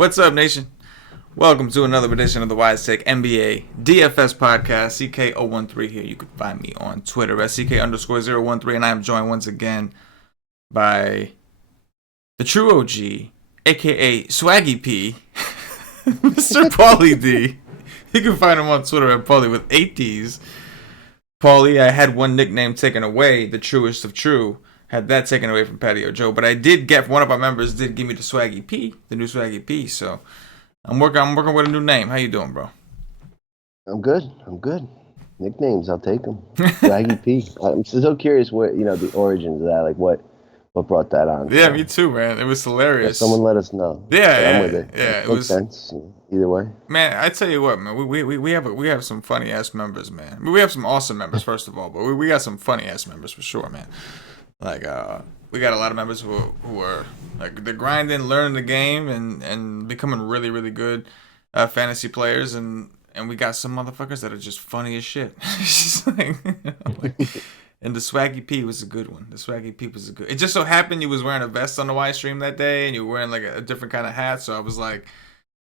What's up, nation? Welcome to another edition of the Wise Take NBA DFS podcast. CK013 here. You can find me on Twitter at CK_013, and I am joined once again by the true OG, aka Swaggy P, Mr. Paulie D. You can find him on Twitter at Paulie with 8 Ds. Paulie, I had one nickname taken away, the truest of true. Had that taken away from Patio Joe, but I did get one of our members did give me the Swaggy P, the new Swaggy P. So I'm working with a new name. How you doing, bro? I'm good. Nicknames, I'll take them. Swaggy P. I'm so curious what the origins of that. Like what brought that on? Yeah, so, me too, man. It was hilarious. Someone let us know. Yeah, I'm with it. Yeah. It Makes was sense either way. Man, I tell you what, man. We have some funny ass members, man. I mean, we have some awesome members, first of all, but we got some funny ass members for sure, man. Like, we got a lot of members who are like they're grinding, learning the game, and becoming really, really good fantasy players, and we got some motherfuckers that are just funny as shit. It's just and the Swaggy P was a good one. The Swaggy P was a good. It just so happened you was wearing a vest on the Y stream that day, and you were wearing like a different kind of hat. So I was like,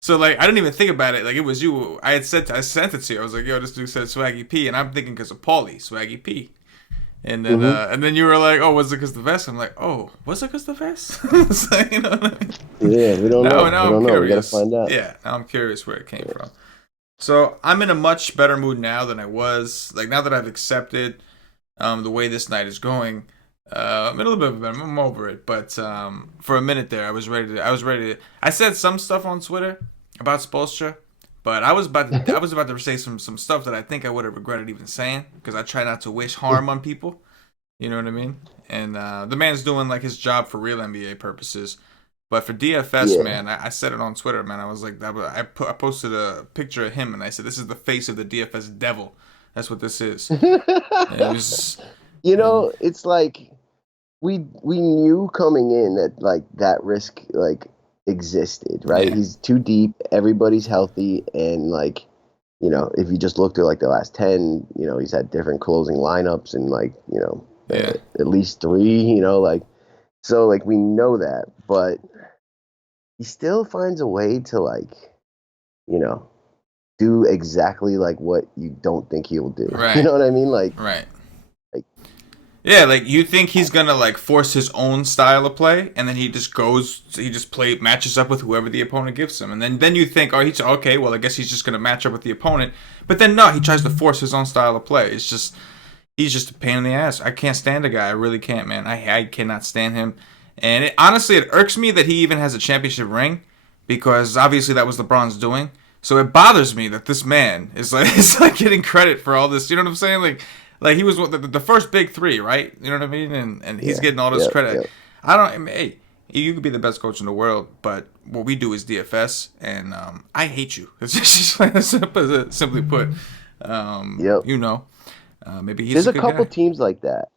I didn't even think about it. Like it was you. I sent it to you. I was like, yo, this dude said Swaggy P, and I'm thinking because of Paulie, Swaggy P. And then and then you were like, oh, was it because the vest? I'm like, oh, was it because the vest? So, you know what I mean? Yeah, we don't know. Now we I'm curious. We gotta find out. Yeah, now I'm curious where it came from. So I'm in a much better mood now than I was. Like now that I've accepted the way this night is going, I'm in a little bit of a better. I'm over it. But for a minute there, I was ready to. I said some stuff on Twitter about Spoelstra. But I was about to say some stuff that I think I would have regretted even saying because I try not to wish harm on people. You know what I mean? And the man's doing like his job for real NBA purposes. But for DFS, man, I said it on Twitter, man. I was like, I posted a picture of him and I said, this is the face of the DFS devil. That's what this is. It was, it's like we knew coming in that like that risk existed, right? Yeah. He's too deep, everybody's healthy, and like if you just looked at like the last 10, he's had different closing lineups and like at least 3, so like we know that, but he still finds a way to like do exactly like what you don't think he'll do. Right. You know what I mean? Like yeah, like you think he's gonna like force his own style of play, and then he just matches up with whoever the opponent gives him, and then you think, oh, he's okay. Well, I guess he's just gonna match up with the opponent, but then no, he tries to force his own style of play. He's just a pain in the ass. I can't stand the guy. I really can't, man. I cannot stand him, and honestly, it irks me that he even has a championship ring, because obviously that was LeBron's doing. So it bothers me that this man is like getting credit for all this. You know what I'm saying? Like he was the first big 3, right? You know what I mean? And he's getting all this credit. Yeah. Hey, you could be the best coach in the world, but what we do is DFS, and I hate you. It's just like simply put. Maybe he's There's a a good couple guy. teams like that.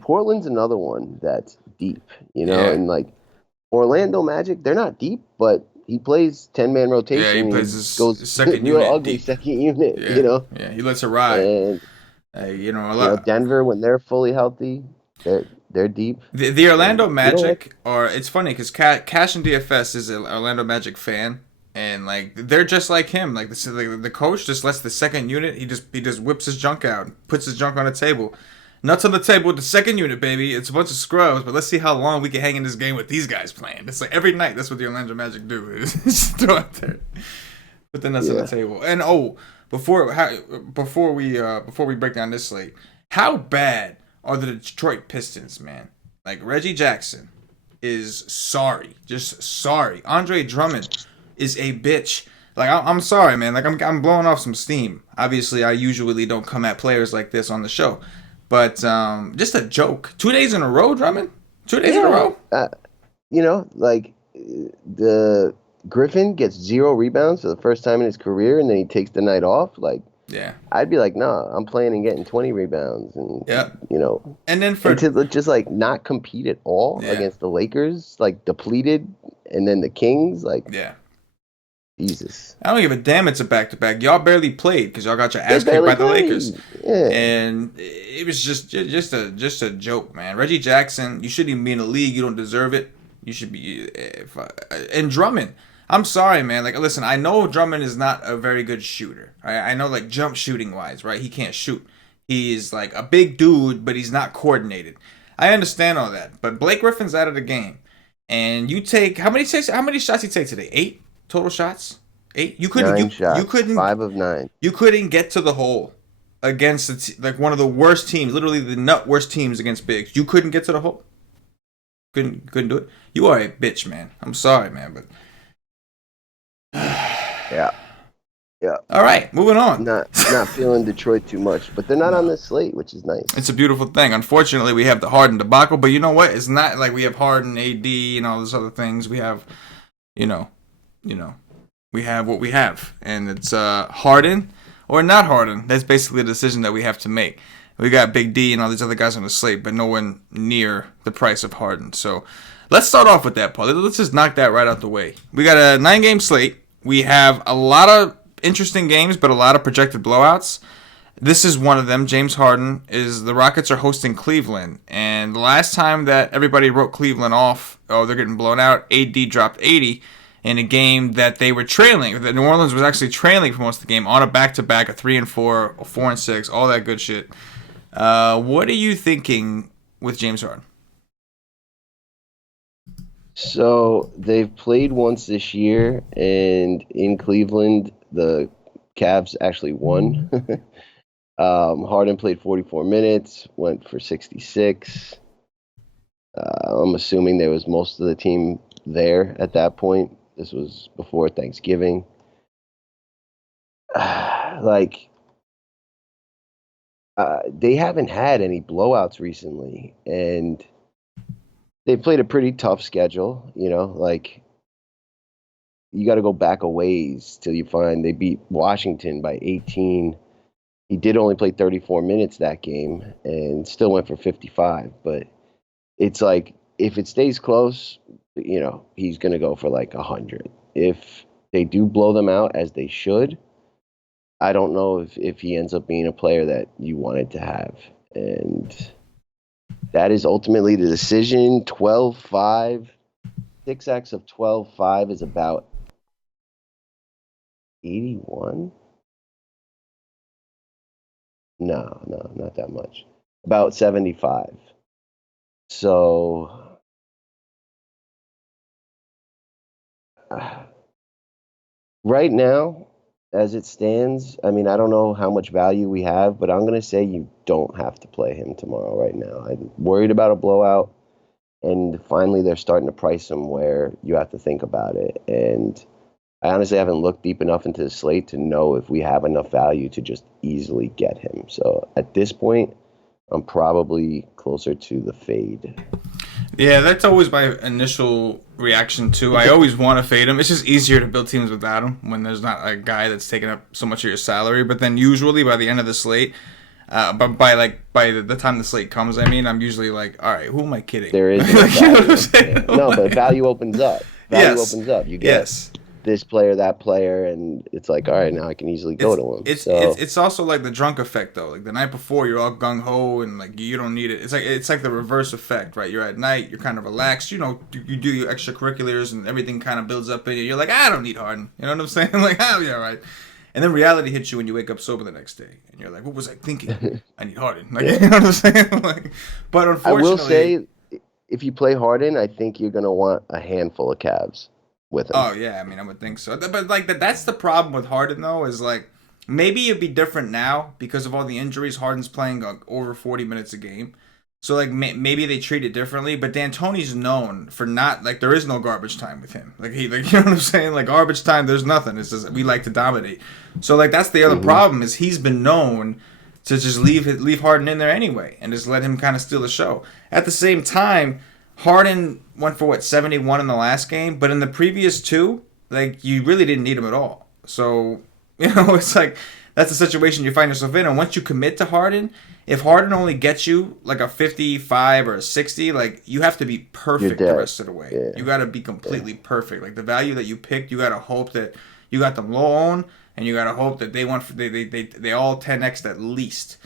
Portland's another one that's deep. And like Orlando Magic, they're not deep, but he plays 10-man rotation. Yeah, he plays his second real unit. Ugly deep. Second unit. Yeah. Yeah, he lets it ride. And a lot. Denver, when they're fully healthy, they're deep. The Orlando Magic are. It's funny because Cash and DFS is an Orlando Magic fan, and like they're just like him. Like the coach just lets the second unit. He just whips his junk out, and puts his junk on the table. Nuts on the table with the second unit, baby. It's a bunch of scrubs, but let's see how long we can hang in this game with these guys playing. It's like every night. That's what the Orlando Magic do. Just throw out there, put the nuts on the table, and before we break down this slate, how bad are the Detroit Pistons, man? Like Reggie Jackson is just sorry. Andre Drummond is a bitch. Like I'm sorry, man. Like I'm blowing off some steam. Obviously, I usually don't come at players like this on the show, but just a joke. 2 days in a row, Drummond. 2 days in a row. Like the Griffin gets 0 rebounds for the first time in his career, and then he takes the night off. Like, yeah, I'd be like, nah, I'm playing and getting 20 rebounds, and and then to just like not compete at all against the Lakers, like depleted, and then the Kings, like, Jesus, I don't give a damn. It's a back-to-back. Y'all barely played because y'all got your ass kicked by the Lakers, and it was just a joke, man. Reggie Jackson, you shouldn't even be in the league. You don't deserve it. You should be. And Drummond, I'm sorry, man. Like, listen, I know Drummond is not a very good shooter. I know, like, jump shooting wise, right? He can't shoot. He's like a big dude, but he's not coordinated. I understand all that, but Blake Griffin's out of the game, and you take how many shots he take today? 8 total shots. 8. You couldn't. Nine You shots, couldn't. 5 of 9. You couldn't get to the hole against like one of the worst teams, literally the nut worst teams against bigs. You couldn't get to the hole. Couldn't do it. You are a bitch, man. I'm sorry, man, but Yeah. all right, moving on. Not feeling Detroit too much, but they're not on this slate, which is nice. It's a beautiful thing. Unfortunately, we have the Harden debacle, but you know what? It's not like we have Harden, AD, and all those other things. We have, you know, we have what we have, and it's Harden or not Harden. That's basically the decision that we have to make. We got Big D and all these other guys on the slate, but no one near the price of Harden. So let's start off with that, Paul. Let's just knock that right out the way. We got a 9-game slate. We have a lot of interesting games, but a lot of projected blowouts. This is one of them. James Harden is the Rockets are hosting Cleveland, and the last time that everybody wrote Cleveland off, oh, they're getting blown out. AD dropped 80 in a game that they were trailing. That New Orleans was actually trailing for most of the game on a back-to-back, a 3-4, a 4-6, all that good shit. What are you thinking with James Harden? So they've played once this year, and in Cleveland, the Cavs actually won. Harden played 44 minutes, went for 66. I'm assuming there was most of the team there at that point. This was before Thanksgiving. They haven't had any blowouts recently, and they played a pretty tough schedule. You got to go back a ways till you find they beat Washington by 18. He did only play 34 minutes that game and still went for 55. But it's like, if it stays close, he's going to go for like 100. If they do blow them out, as they should, I don't know if he ends up being a player that you wanted to have. And that is ultimately the decision. 12-5. 6x of 12-5 is about 81? No, not that much. About 75. So right now, as it stands, I mean, I don't know how much value we have, but I'm going to say you don't have to play him tomorrow right now. I'm worried about a blowout, and finally they're starting to price him where you have to think about it. And I honestly haven't looked deep enough into the slate to know if we have enough value to just easily get him. So at this point, I'm probably closer to the fade. Yeah, that's always my initial reaction too. I always want to fade him. It's just easier to build teams without him when there's not a guy that's taking up so much of your salary. But then usually by the end of the slate, but by the time the slate comes, I'm usually like, all right, who am I kidding? There is no value. You know what I'm saying? No, but value opens up. Opens up. You get this player, that player, and it's like, all right, now I can easily go to him. It's also like the drunk effect though. Like the night before, you're all gung ho and like you don't need it. It's like the reverse effect, right? You're at night, you're kind of relaxed. You do your extracurriculars and everything kind of builds up in you. You're like, I don't need Harden. You know what I'm saying? Like, oh yeah, right. And then reality hits you when you wake up sober the next day, and you're like, what was I thinking? I need Harden. Like, you know what I'm saying? Like, but unfortunately, I will say, if you play Harden, I think you're gonna want a handful of Cavs with him. Oh yeah, I would think so. But like that's the problem with Harden though, is like maybe it'd be different now because of all the injuries. Harden's playing like over 40 minutes a game, so like maybe they treat it differently. But D'Antoni's known for not like there is no garbage time with him. Like you know what I'm saying? Like garbage time, there's nothing. It's just we like to dominate. So like that's the other problem is he's been known to just leave Harden in there anyway and just let him kind of steal the show. At the same time, Harden went for 71 in the last game, but in the previous two, like you really didn't need him at all. So, it's like that's the situation you find yourself in. And once you commit to Harden, if Harden only gets you like a 55 or a 60, like you have to be perfect the rest of the way. Yeah. You got to be completely perfect. Like the value that you picked, you got to hope that you got them low on, and you got to hope that they all 10x'd at least.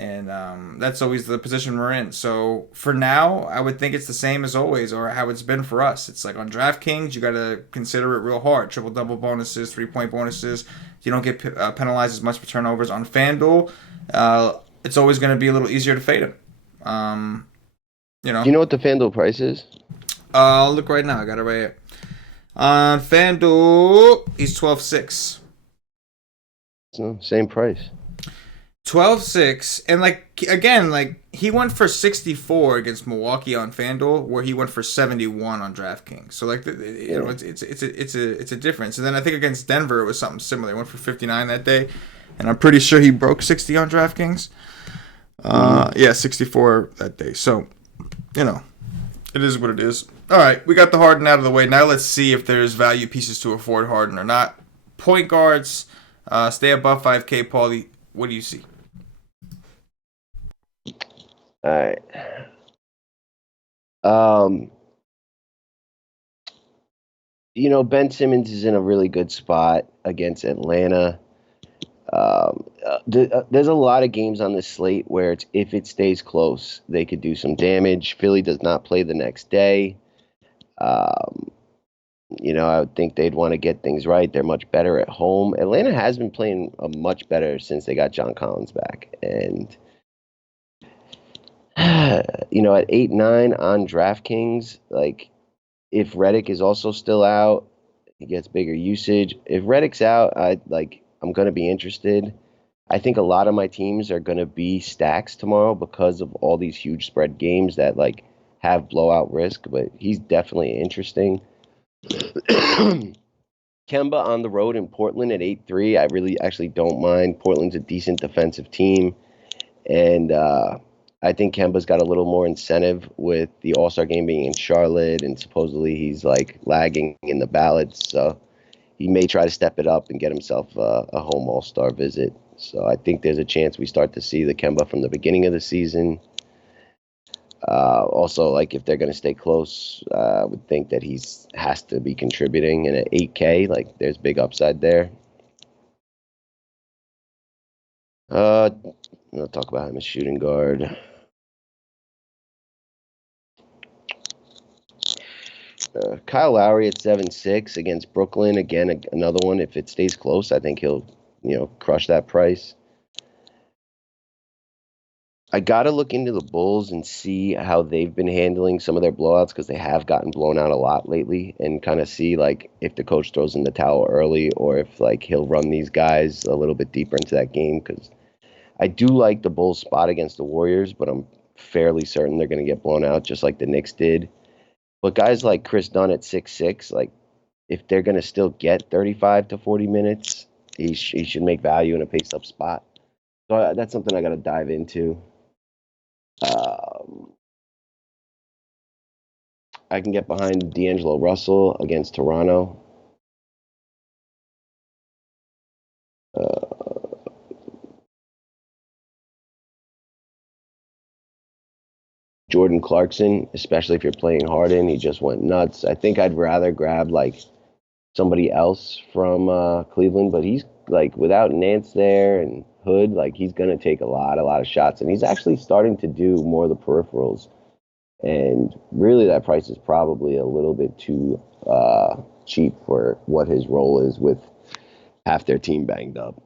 And that's always the position we're in. So for now, I would think it's the same as always, or how it's been for us. It's like on DraftKings, you got to consider it real hard. Triple double bonuses, 3-point bonuses. You don't get penalized as much for turnovers. On FanDuel, it's always going to be a little easier to fade him. You Do know, you know what the FanDuel price is? I'll look right now. I got it right here. On FanDuel, he's 12.6. No, same price. 12-6, and like again, like he went for 64 against Milwaukee on FanDuel, where he went for 71 on DraftKings. So like you know, it's a difference. And then I think against Denver it was something similar. He went for 59 that day, and I'm pretty sure he broke 60 on DraftKings. Yeah, 64 that day. So you know, it is what it is. All right, we got the Harden out of the way. Now let's see if there's value pieces to afford Harden or not. Point guards, stay above 5K. Paulie, what do you see? All right. Ben Simmons is in a really good spot against Atlanta. There's a lot of games on this slate where if it stays close, they could do some damage. Philly does not play the next day. I would think they'd want to get things right. They're much better at home. Atlanta has been playing much better since they got John Collins back. And at 8-9 on DraftKings, like if Redick is also still out, he gets bigger usage. If Redick's out, I'm going to be interested. I think a lot of my teams are going to be stacks tomorrow because of all these huge spread games that have blowout risk, but he's definitely interesting. Kemba on the road in Portland at 8-3. I really actually don't mind. Portland's a decent defensive team, and I think Kemba's got a little more incentive with the All-Star game being in Charlotte, and supposedly he's lagging in the ballots, so he may try to step it up and get himself a home All-Star visit. So I think there's a chance we start to see the Kemba from the beginning of the season. Also, if they're going to stay close, I would think that has to be contributing. And at 8K, there's big upside there. I'll talk about him as shooting guard. Kyle Lowry at 7-6 against Brooklyn. Again, another one. If it stays close, I think he'll, crush that price. I got to look into the Bulls and see how they've been handling some of their blowouts, because they have gotten blown out a lot lately, and kind of see if the coach throws in the towel early, or if he'll run these guys a little bit deeper into that game, because I do like the Bulls spot against the Warriors, but I'm fairly certain they're going to get blown out just like the Knicks did. But guys like Chris Dunn at 6'6", if they're going to still get 35 to 40 minutes, he should make value in a pace-up spot. So that's something I got to dive into. I can get behind D'Angelo Russell against Toronto. Jordan Clarkson, especially if you're playing Harden, he just went nuts. I think I'd rather grab somebody else from Cleveland, but he's without Nance there and Hood, he's gonna take a lot of shots, and he's actually starting to do more of the peripherals. And really, that price is probably a little bit too cheap for what his role is with half their team banged up.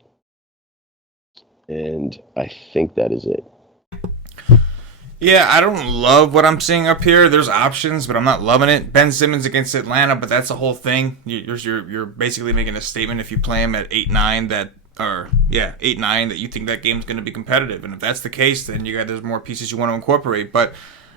And I think that is it. Yeah, I don't love what I'm seeing up here. There's options, but I'm not loving it. Ben Simmons against Atlanta, but that's the whole thing. You're basically making a statement if you play him at 8-9 8-9 that you think that game's going to be competitive. And if that's the case, then there's more pieces you want to incorporate. But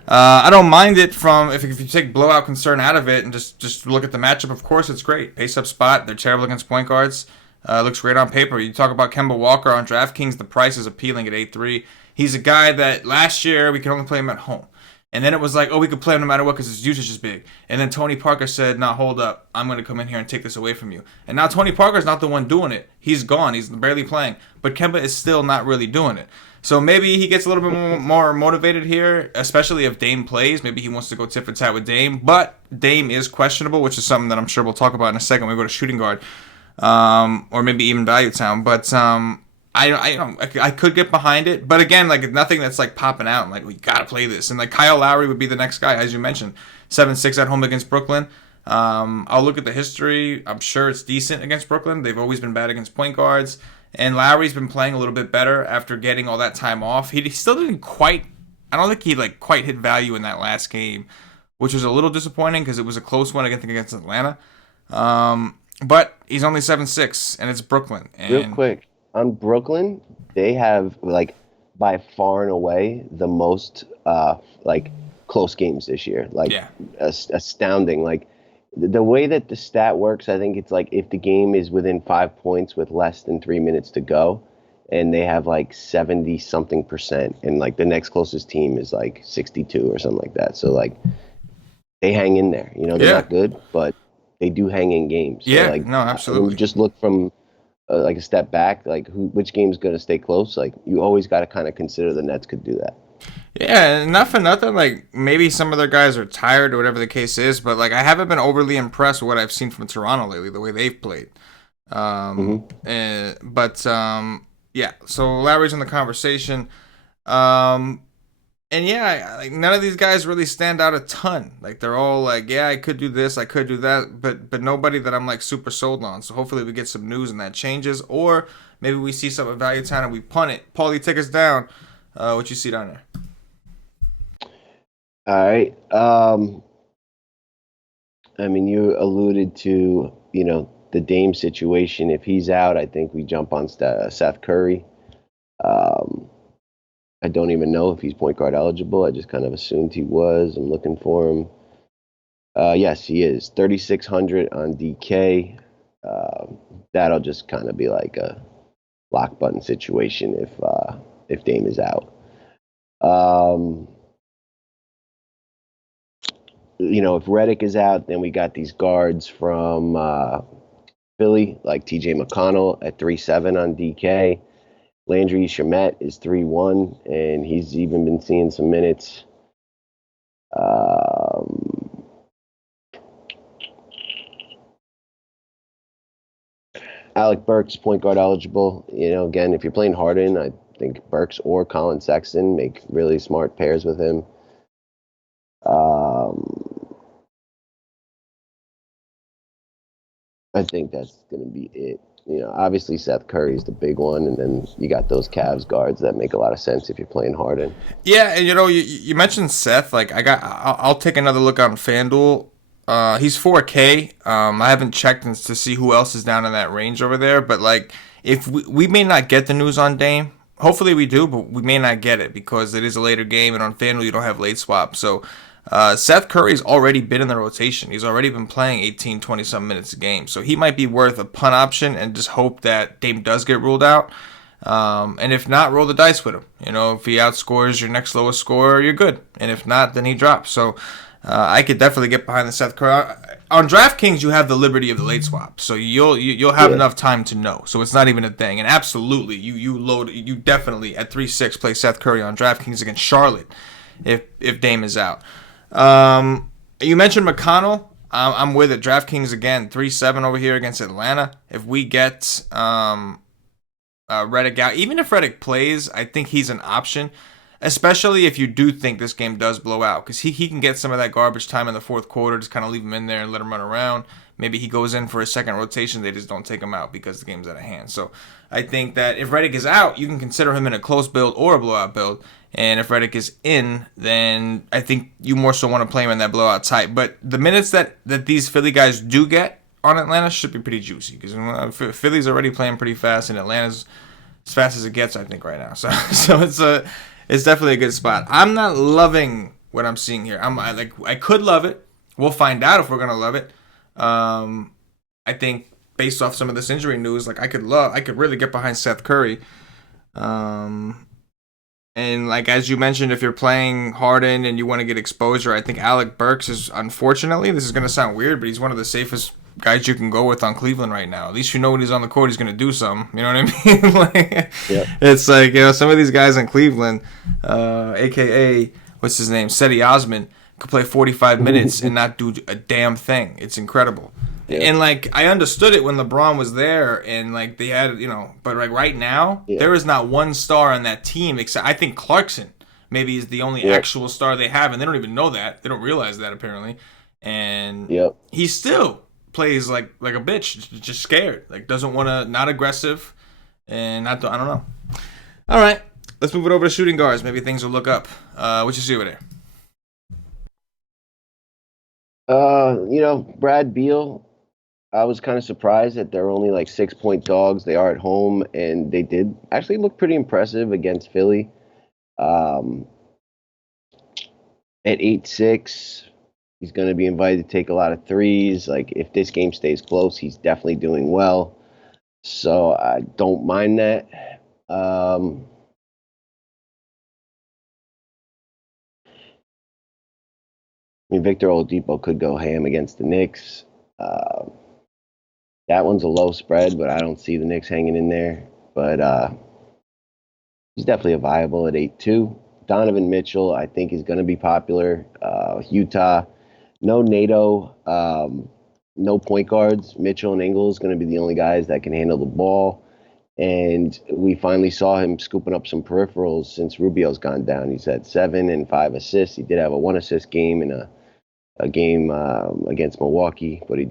I don't mind it from if you take blowout concern out of it and just look at the matchup. Of course, it's great. Pace up spot. They're terrible against point guards. Looks great on paper. You talk about Kemba Walker on DraftKings. The price is appealing at 8-3. He's a guy that last year we could only play him at home. And then it was we could play him no matter what because his usage is big. And then Tony Parker said, "Nah, hold up. I'm going to come in here and take this away from you." And now Tony Parker's not the one doing it. He's gone. He's barely playing. But Kemba is still not really doing it. So maybe he gets a little bit more motivated here, especially if Dame plays. Maybe he wants to go tit for tat with Dame. But Dame is questionable, which is something that I'm sure we'll talk about in a second when we go to shooting guard. Or maybe even Value Town. But I could get behind it, but again, like nothing that's like popping out. I'm like, we gotta play this, and like Kyle Lowry would be the next guy, as you mentioned, 7-6 at home against Brooklyn. I'll look at the history. I'm sure it's decent against Brooklyn. They've always been bad against point guards, and Lowry's been playing a little bit better after getting all that time off. He still didn't quite. I don't think he like quite hit value in that last game, which was a little disappointing because it was a close one against Atlanta. But he's only 7-6, and it's Brooklyn. And real quick on Brooklyn, they have like by far and away the most like close games this year. Like astounding. Like the way that the stat works, I think it's like if the game is within 5 points with less than 3 minutes to go, and they have like 70 something percent, and like the next closest team is like 62 or something like that. So like they hang in there. You know, they're not good, but they do hang in games. So, like, no, absolutely. Just look from like a step back, like which game's going to stay close. Like you always got to kind of consider the Nets could do that. Yeah, not for nothing. Like maybe some of their guys are tired or whatever the case is, but like I haven't been overly impressed with what I've seen from Toronto lately, the way they've played. Yeah. So Lowry's in the conversation. And yeah, like none of these guys really stand out a ton. Like they're all like, yeah, I could do this, I could do that, but nobody that I'm like super sold on. So hopefully we get some news and that changes, or maybe we see some value time and we punt it. Paulie, take us down. What you see down there? All right. I mean, you alluded to the Dame situation. If he's out, I think we jump on Seth Curry. I don't even know if he's point guard eligible. I just kind of assumed he was. I'm looking for him. Yes, he is. 3,600 on DK. That'll just kind of be like a lock button situation if Dame is out. If Redick is out, then we got these guards from Philly, like TJ McConnell at 3.7 on DK. Landry Shamet is 3-1, and he's even been seeing some minutes. Alec Burks, point guard eligible. Again, if you're playing Harden, I think Burks or Colin Sexton make really smart pairs with him. I think that's going to be it. Obviously Seth Curry's the big one, and then you got those Cavs guards that make a lot of sense if you're playing Harden. Yeah, and you mentioned Seth. Like I'll take another look on FanDuel. He's 4K. I haven't checked to see who else is down in that range over there, but like if we may not get the news on Dame. Hopefully we do, but we may not get it because it is a later game, and on FanDuel you don't have late swap. So Seth Curry's already been in the rotation. He's already been playing 18, 20-some minutes a game. So he might be worth a punt option and just hope that Dame does get ruled out. And if not, roll the dice with him. If he outscores your next lowest scorer, you're good. And if not, then he drops. So I could definitely get behind the Seth Curry. On DraftKings, you have the liberty of the late swap. So you'll have enough time to know. So it's not even a thing. And absolutely, you definitely at 3.6 play Seth Curry on DraftKings against Charlotte if Dame is out. You mentioned McConnell. I'm with it. DraftKings again, 3-7 over here against Atlanta. If we get Redick out, even if Redick plays, I think he's an option, especially if you do think this game does blow out, because he can get some of that garbage time in the fourth quarter, just kind of leave him in there and let him run around. Maybe he goes in for a second rotation. They just don't take him out because the game's out of hand. So I think that if Redick is out, you can consider him in a close build or a blowout build. And if Redick is in, then I think you more so want to play him in that blowout type. But the minutes that these Philly guys do get on Atlanta should be pretty juicy, because Philly's already playing pretty fast, and Atlanta's as fast as it gets, I think, right now. So it's definitely a good spot. I'm not loving what I'm seeing here. I could love it. We'll find out if we're gonna love it. I think based off some of this injury news, like I could really get behind Seth Curry. And like as you mentioned, if you're playing Harden and you want to get exposure, I think Alec Burks is, unfortunately, this is going to sound weird, but he's one of the safest guys you can go with on Cleveland right now. At least you know when he's on the court, he's going to do something. You know what I mean? It's like, some of these guys in Cleveland, a.k.a. what's his name, Cedi Osman, could play 45 minutes and not do a damn thing. It's incredible. Yeah. And like I understood it when LeBron was there, and like they had, but like right now Yeah. there is not one star on that team except I think Clarkson maybe is the only Yep. actual star they have, and they don't even know that. They don't realize that apparently, and Yep. he still plays like a bitch, just scared, like doesn't want to, not aggressive, and not. I don't know. All right, let's move it over to shooting guards. Maybe things will look up. What you see over there? Brad Beal. I was kind of surprised that they're only like 6-point dogs. They are at home, and they did actually look pretty impressive against Philly. Um, at 8-6, he's going to be invited to take a lot of threes. Like, if this game stays close, he's definitely doing well. So I don't mind that. Victor Oladipo could go ham against the Knicks. That one's a low spread, but I don't see the Knicks hanging in there. But he's definitely a viable at 8-2. Donovan Mitchell, I think, is going to be popular. Utah, no NATO, no point guards. Mitchell and Ingles going to be the only guys that can handle the ball. And we finally saw him scooping up some peripherals since Rubio's gone down. He's had 7 and 5 assists. He did have a 1-assist game in a game against Milwaukee, but he,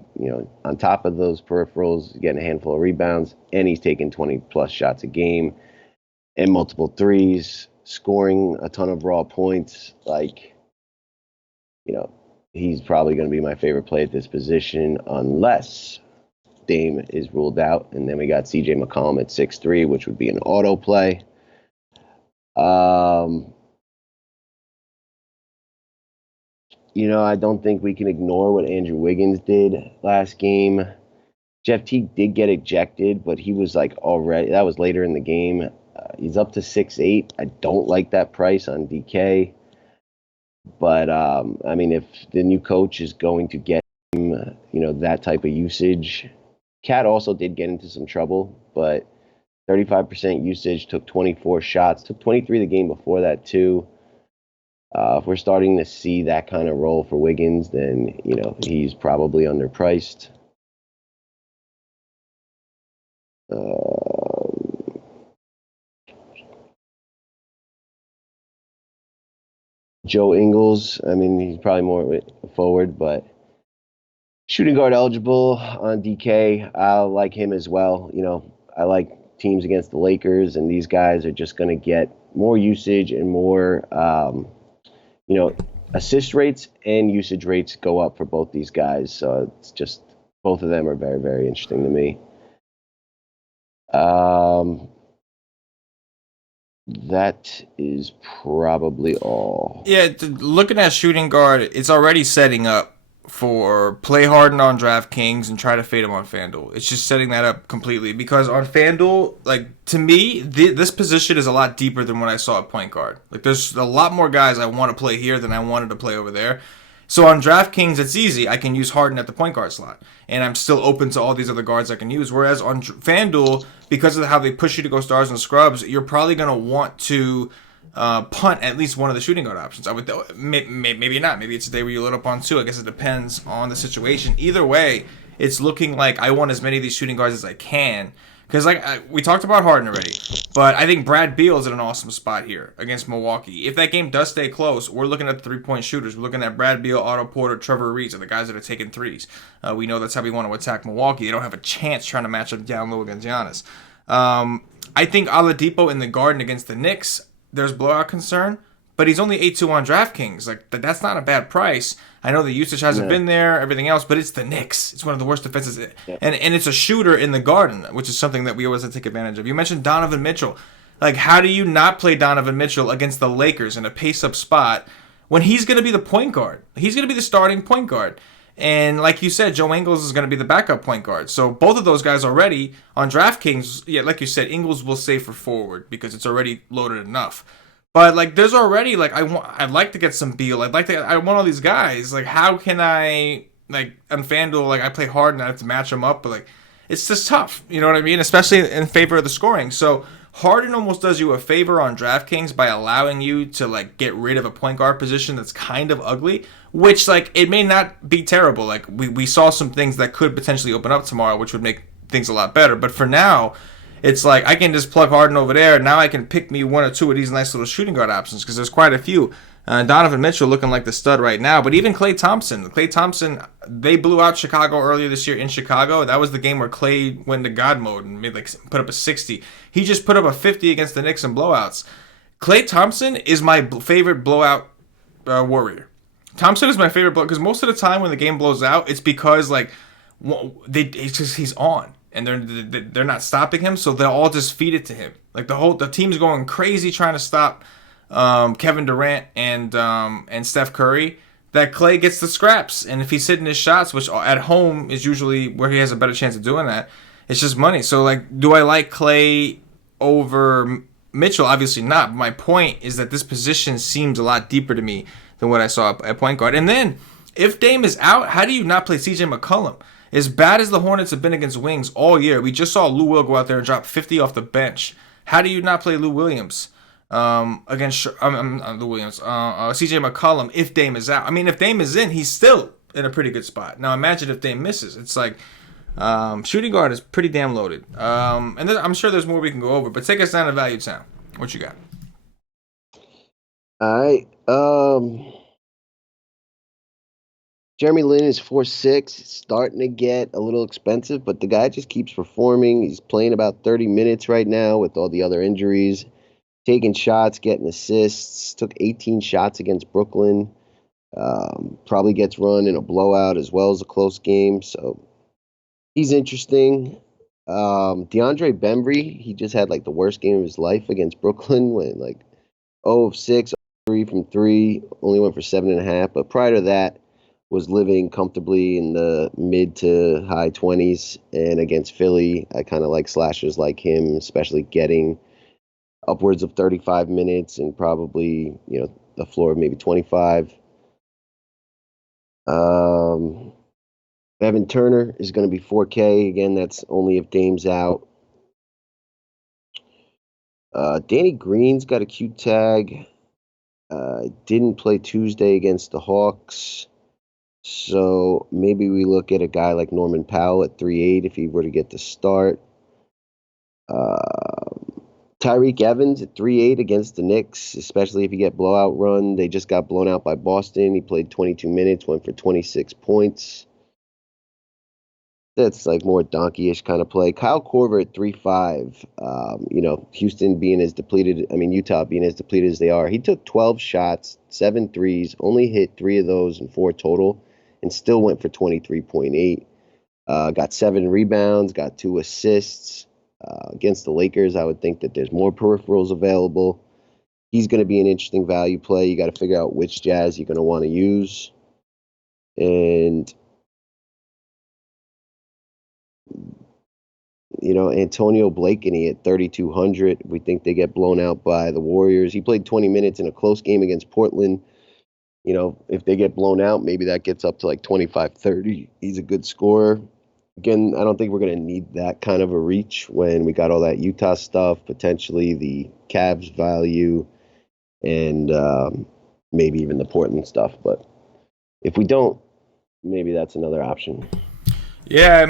on top of those peripherals, getting a handful of rebounds, and he's taking 20-plus shots a game and multiple threes, scoring a ton of raw points. Like, he's probably going to be my favorite play at this position unless Dame is ruled out. And then we got CJ McCollum at 6'3", which would be an auto play. I don't think we can ignore what Andrew Wiggins did last game. Jeff Teague did get ejected, but he was that was later in the game. He's up to 6'8". I don't like that price on DK. But, if the new coach is going to get him, that type of usage. Cat also did get into some trouble, but 35% usage, took 24 shots, took 23 the game before that too. If we're starting to see that kind of role for Wiggins, then, he's probably underpriced. Joe Ingles, he's probably more forward, but shooting guard eligible on DK. I like him as well. I like teams against the Lakers, and these guys are just going to get more usage and more, assist rates and usage rates go up for both these guys. So it's just, both of them are very, very interesting to me. That is probably all. Yeah, looking at shooting guard, it's already setting up for play Harden on DraftKings and try to fade him on FanDuel. It's just setting that up completely because on FanDuel, like, to me, this position is a lot deeper than what I saw at point guard. Like, there's a lot more guys I want to play here than I wanted to play over there. So on DraftKings, it's easy. I can use Harden at the point guard slot, and I'm still open to all these other guards I can use. Whereas on FanDuel, because of how they push you to go stars and scrubs, you're probably going to want to punt at least one of the shooting guard options. I would maybe not. Maybe it's a day where you load up on 2. I guess it depends on the situation. Either way, it's looking like I want as many of these shooting guards as I can. Because we talked about Harden already, but I think Brad Beal is in an awesome spot here against Milwaukee. If that game does stay close, we're looking at the 3-point shooters. We're looking at Brad Beal, Otto Porter, Trevor Reeves are the guys that are taking threes. We know that's how we want to attack Milwaukee. They don't have a chance trying to match up down low against Giannis. I think Oladipo in the Garden against the Knicks, there's blowout concern, but he's only 8-2 on DraftKings. Like, that's not a bad price. I know the usage hasn't been there, everything else, but it's the Knicks. It's one of the worst defenses. Yeah. And it's a shooter in the Garden, which is something that we always have to take advantage of. You mentioned Donovan Mitchell. Like, how do you not play Donovan Mitchell against the Lakers in a pace-up spot when he's going to be the point guard? He's going to be the starting point guard. And like you said, Joe Ingles is going to be the backup point guard. So both of those guys already on DraftKings, yeah, like you said, Ingles will stay for forward because it's already loaded enough. But like, there's already like I'd like to get some Beal. I want all these guys. Like, how can I on FanDuel? Like, I play hard and I have to match them up, but like, it's just tough. You know what I mean? Especially in favor of the scoring. So Harden almost does you a favor on DraftKings by allowing you to like get rid of a point guard position that's kind of ugly, which like it may not be terrible. Like we saw some things that could potentially open up tomorrow, which would make things a lot better. But for now, it's like I can just plug Harden over there. Now I can pick me one or two of these nice little shooting guard options because there's quite a few. Donovan Mitchell looking like the stud right now, but even Klay Thompson. Klay Thompson, they blew out Chicago earlier this year in Chicago. That was the game where Klay went into God mode and made put up a 60. He just put up a 50 against the Knicks in blowouts. Klay Thompson is my favorite blowout warrior. Thompson is my favorite blowout because most of the time when the game blows out, it's because like it's just he's on. And they're not stopping him, so they'll all just feed it to him. Like the team's going crazy trying to stop Kevin Durant and Steph Curry. That Klay gets the scraps, and if he's hitting his shots, which at home is usually where he has a better chance of doing that, it's just money. So like, do I like Klay over Mitchell? Obviously not. But my point is that this position seems a lot deeper to me than what I saw at point guard. And then if Dame is out, how do you not play CJ McCollum? As bad as the Hornets have been against wings all year, we just saw Lou Will go out there and drop 50 off the bench. How do you not play Lou Williams against Lou Williams, CJ McCollum if Dame is out? I mean, if Dame is in, he's still in a pretty good spot. Now imagine if Dame misses. It's like shooting guard is pretty damn loaded. And I'm sure there's more we can go over, but take us down to Value Town. What you got? All right. Jeremy Lin is 4.6, starting to get a little expensive, but the guy just keeps performing. He's playing about 30 minutes right now with all the other injuries, taking shots, getting assists, took 18 shots against Brooklyn. Probably gets run in a blowout as well as a close game, so he's interesting. DeAndre Bembry, he just had like the worst game of his life against Brooklyn, went like 0 of 6, 3 from 3, only went for 7.5, but prior to that, was living comfortably in the mid to high 20s. And against Philly, I kind of like slashers like him, especially getting upwards of 35 minutes and probably, the floor of maybe 25. Evan Turner is going to be 4K. Again, that's only if Dame's out. Danny Green's got a cute tag. Didn't play Tuesday against the Hawks. So maybe we look at a guy like Norman Powell at 3.8 if he were to get the start. Tyreek Evans at 3.8 against the Knicks, especially if you get blowout run. They just got blown out by Boston. He played 22 minutes, went for 26 points. That's like more donkey-ish kind of play. Kyle Korver at 3.5. Houston being as depleted, Utah being as depleted as they are. He took 12 shots, 7 threes, only hit 3 of those in 4 total, and still went for 23.8. Got 7 rebounds, got 2 assists. Against the Lakers, I would think that there's more peripherals available. He's going to be an interesting value play. You got to figure out which Jazz you're going to want to use. And Antonio Blakeney at 3,200. We think they get blown out by the Warriors. He played 20 minutes in a close game against Portland. If they get blown out, maybe that gets up to like 25-30. He's a good scorer. Again, I don't think we're going to need that kind of a reach when we got all that Utah stuff, potentially the Cavs value, and maybe even the Portland stuff. But if we don't, maybe that's another option. Yeah,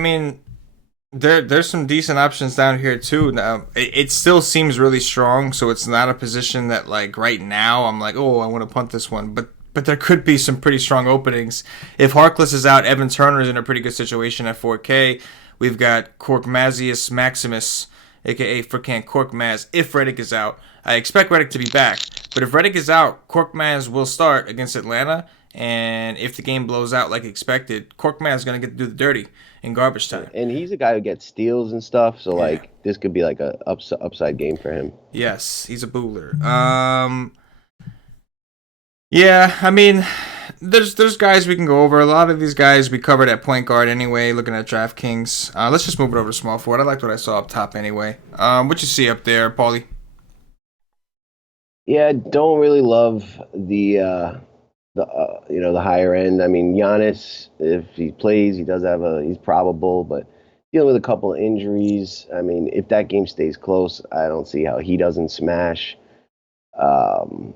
there's some decent options down here too. Now, it still seems really strong, so it's not a position that like right now I'm like, oh, I want to punt this one. But there could be some pretty strong openings. If Harkless is out, Evan Turner is in a pretty good situation at 4K. We've got Korkmazius Maximus, a.k.a. Furkan Korkmaz, if Redick is out. I expect Redick to be back. But if Redick is out, Korkmaz will start against Atlanta. And if the game blows out like expected, Korkmaz is going to get to do the dirty in garbage time. And he's a guy who gets steals and stuff. So, this could be like a upside game for him. Yes, he's a booler. Yeah, there's guys we can go over. A lot of these guys we covered at point guard anyway, looking at DraftKings. Let's just move it over to small forward. I liked what I saw up top anyway. What you see up there, Paulie? Yeah, don't really love the higher end. Giannis, if he plays, he's probable, but dealing with a couple of injuries. I mean, if that game stays close, I don't see how he doesn't smash. Um,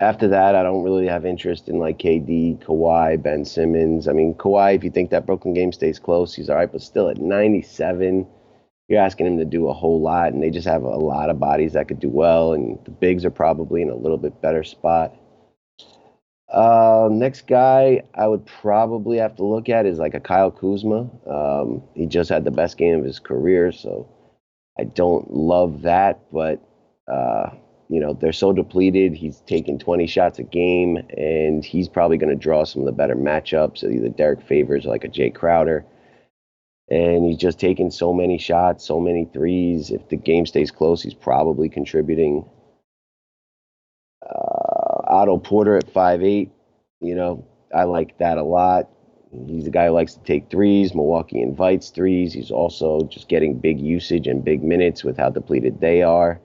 After that, I don't really have interest in like KD, Kawhi, Ben Simmons. I mean, Kawhi, if you think that Brooklyn game stays close, he's all right, but still at 97, you're asking him to do a whole lot, and they just have a lot of bodies that could do well, and the bigs are probably in a little bit better spot. Next guy I would probably have to look at is like a Kyle Kuzma. He just had the best game of his career, so I don't love that, but they're so depleted. He's taking 20 shots a game, and he's probably going to draw some of the better matchups, either Derek Favors or like a Jay Crowder. And he's just taking so many shots, so many threes. If the game stays close, he's probably contributing. Otto Porter at 5'8", I like that a lot. He's a guy who likes to take threes. Milwaukee invites threes. He's also just getting big usage and big minutes with how depleted they are.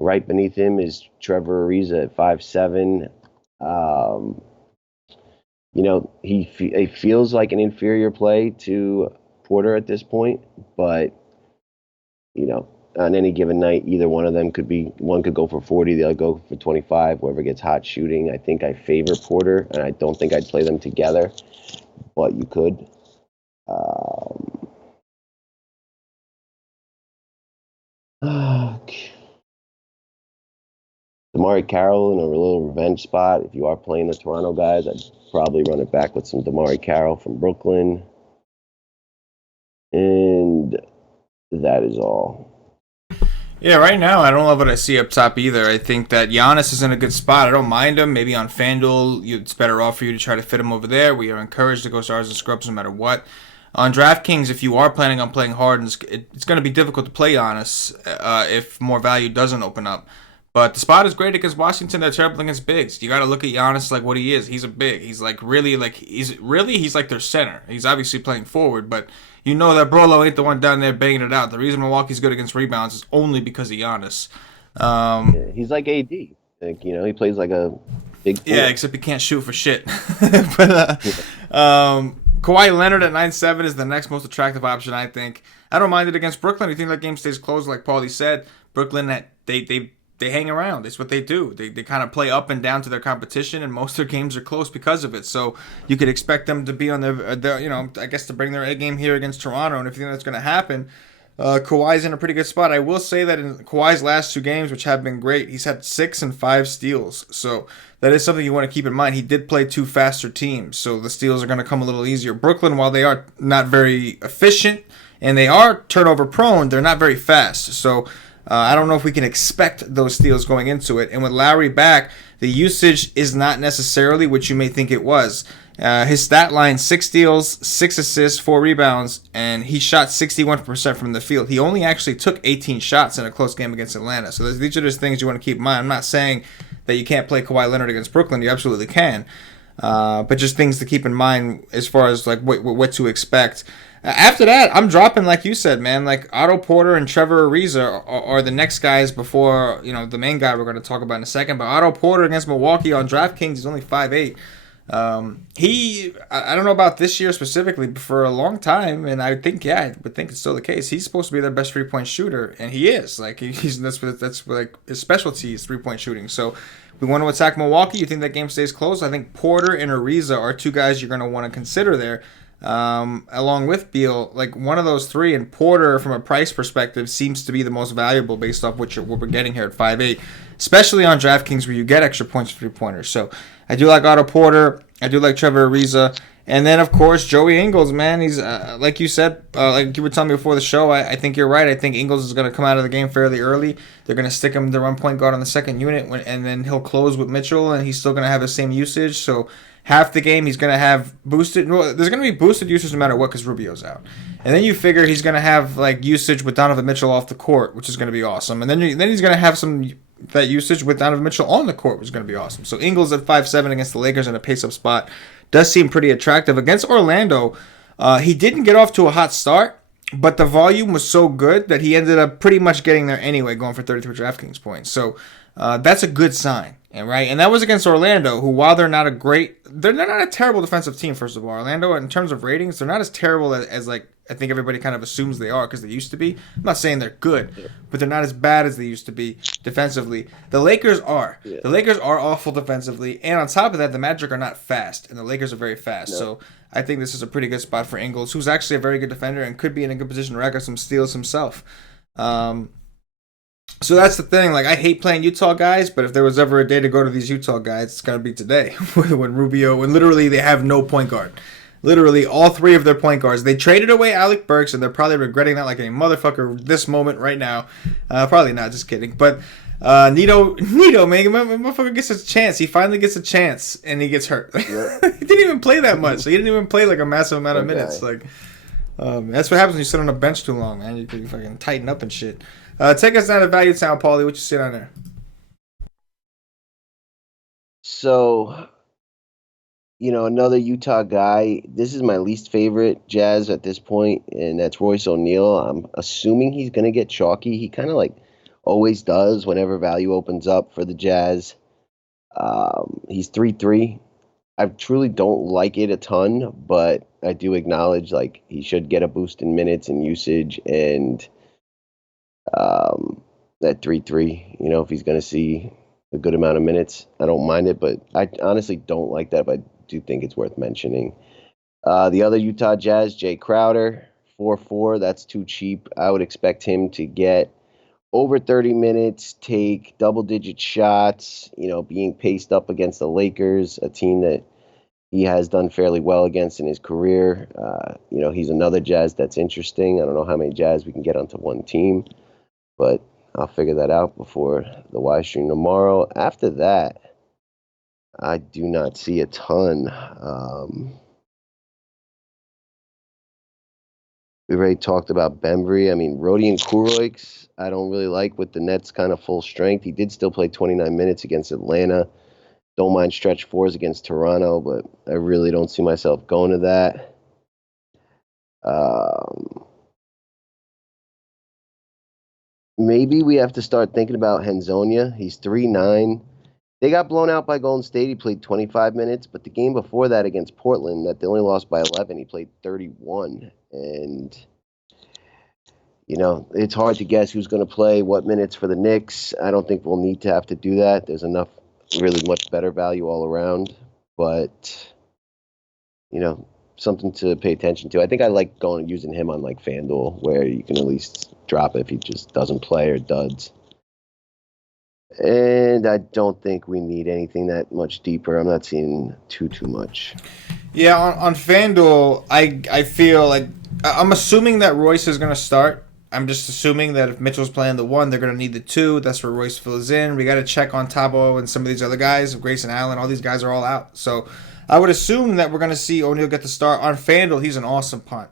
Right beneath him is Trevor Ariza at 5'7". He feels like an inferior play to Porter at this point, but on any given night, either one of them one could go for 40, the other go for 25, whoever gets hot shooting. I think I favor Porter, and I don't think I'd play them together, but you could. DeMarre Carroll in a little revenge spot. If you are playing the Toronto guys, I'd probably run it back with some DeMarre Carroll from Brooklyn. And that is all. Yeah, right now I don't love what I see up top either. I think that Giannis is in a good spot. I don't mind him. Maybe on FanDuel, it's better off for you to try to fit him over there. We are encouraged to go stars and scrubs no matter what. On DraftKings, if you are planning on playing Harden, it's going to be difficult to play Giannis if more value doesn't open up. But the spot is great against Washington. They're terrible against bigs. You got to look at Giannis like what he is. He's a big. He's like he's like their center. He's obviously playing forward, but you know that Brolo ain't the one down there banging it out. The reason Milwaukee's good against rebounds is only because of Giannis. He's like AD. He plays like a big four. Yeah, except he can't shoot for shit. But Kawhi Leonard at 9.7 is the next most attractive option, I think. I don't mind it against Brooklyn. I think that game stays close, like Paulie said. Brooklyn, they hang around. It's what they do. They kind of play up and down to their competition, and most of their games are close because of it. So you could expect them to be on their I guess to bring their A game here against Toronto. And if you think that's going to happen, Kawhi's in a pretty good spot. I will say that in Kawhi's last two games, which have been great, he's had 6 and 5 steals. So that is something you want to keep in mind. He did play 2 faster teams, so the steals are going to come a little easier. Brooklyn, while they are not very efficient and they are turnover prone, they're not very fast. So I don't know if we can expect those steals going into it. And with Lowry back, the usage is not necessarily what you may think it was. His stat line, 6 steals, 6 assists, 4 rebounds, and he shot 61% from the field. He only actually took 18 shots in a close game against Atlanta. So these are just things you want to keep in mind. I'm not saying that you can't play Kawhi Leonard against Brooklyn. You absolutely can. But just things to keep in mind as far as like what to expect. After that, I'm dropping, like you said, man. Like Otto Porter and Trevor Ariza are the next guys before the main guy we're going to talk about in a second. But Otto Porter against Milwaukee on DraftKings is only 5'8". I don't know about this year specifically, but for a long time, and I would think it's still the case. He's supposed to be their best 3-point shooter, and he is. Like that's like his specialty is 3-point shooting. So we want to attack Milwaukee. You think that game stays close? I think Porter and Ariza are 2 guys you're going to want to consider there. Along with Beal, like one of those 3, and Porter from a price perspective seems to be the most valuable based off what we're getting here at 5'8", especially on DraftKings where you get extra points for 3-pointers. So I do like Otto Porter, I do like Trevor Ariza, and then of course Joey Ingles, man. He's like you said, like you were telling me before the show. I think you're right. I think Ingles is going to come out of the game fairly early. They're going to stick him the run point guard on the second unit, and then he'll close with Mitchell, and he's still going to have the same usage. So half the game he's going to have boosted. Well, there's going to be boosted usage no matter what because Rubio's out. And then you figure he's going to have like usage with Donovan Mitchell off the court, which is going to be awesome. And then he's going to have some that usage with Donovan Mitchell on the court, which is going to be awesome. So Ingles at 5'7" against the Lakers in a pace-up spot does seem pretty attractive. Against Orlando, he didn't get off to a hot start, but the volume was so good that he ended up pretty much getting there anyway, going for 33 DraftKings points. So that's a good sign. And that was against Orlando, who while they're not a terrible defensive team. First of all, Orlando in terms of ratings, they're not as terrible as like I think everybody kind of assumes they are because they used to be. I'm not saying they're good, Yeah. but they're not as bad as they used to be defensively. The Lakers are. Yeah. The Lakers are awful defensively, and on top of that, the Magic are not fast, and the Lakers are very fast. No. So I think this is a pretty good spot for Ingles, who's actually a very good defender and could be in a good position to rack up some steals himself. So that's the thing. Like, I hate playing Utah guys, but if there was ever a day to go to these Utah guys, it's gonna be today. when literally they have no point guard. Literally, all three of their point guards. They traded away Alec Burks, and they're probably regretting that like a motherfucker this moment right now. Probably not, just kidding. But Nito, man, motherfucker gets a chance. He finally gets a chance, and he gets hurt. Yeah. He didn't even play that much. So he didn't even play like a massive amount of minutes. Like, that's what happens when you sit on a bench too long, man. You fucking tighten up and shit. Take us down to Value Town, Paulie. What you see on there? So, another Utah guy. This is my least favorite Jazz at this point, and that's Royce O'Neal. I'm assuming he's going to get chalky. He kind of like always does whenever value opens up for the Jazz. He's 3-3. I truly don't like it a ton, but I do acknowledge like he should get a boost in minutes and usage, and that 3-3, if he's going to see a good amount of minutes, I don't mind it, but I honestly don't like that, but I do think it's worth mentioning. The other Utah Jazz, Jay Crowder, 4-4, that's too cheap. I would expect him to get over 30 minutes, take double-digit shots, being paced up against the Lakers, a team that he has done fairly well against in his career. He's another Jazz that's interesting. I don't know how many Jazz we can get onto one team, but I'll figure that out before the Y stream tomorrow. After that, I do not see a ton. We already talked about Bembry. I mean, Rodion Kurocs, I don't really like with the Nets kind of full strength. He did still play 29 minutes against Atlanta. Don't mind stretch fours against Toronto, but I really don't see myself going to that. Maybe we have to start thinking about Henzonia. He's 3-9. They got blown out by Golden State. He played 25 minutes, but the game before that against Portland, that they only lost by 11, he played 31. And, it's hard to guess who's going to play what minutes for the Knicks. I don't think we'll need to have to do that. There's enough really much better value all around. But, something to pay attention to. I think I like using him on like FanDuel, where you can at least drop it if he just doesn't play or duds. And I don't think we need anything that much deeper. I'm not seeing too much. Yeah, on FanDuel, I feel like I'm assuming that Royce is going to start. I'm just assuming that if Mitchell's playing the 1, they're going to need the 2. That's where Royce fills in. We got to check on Tabo and some of these other guys. Grayson Allen, all these guys are all out. So I would assume that we're going to see O'Neal get the start. On FanDuel, he's an awesome punt.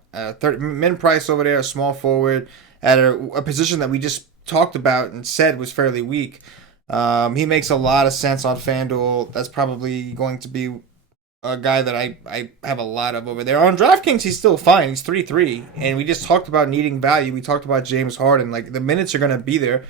Min price over there, a small forward, at a position that we just talked about and said was fairly weak. He makes a lot of sense on FanDuel. That's probably going to be a guy that I have a lot of over there. On DraftKings, he's still fine. He's 3-3. And we just talked about needing value. We talked about James Harden. Like, the minutes are going to be there.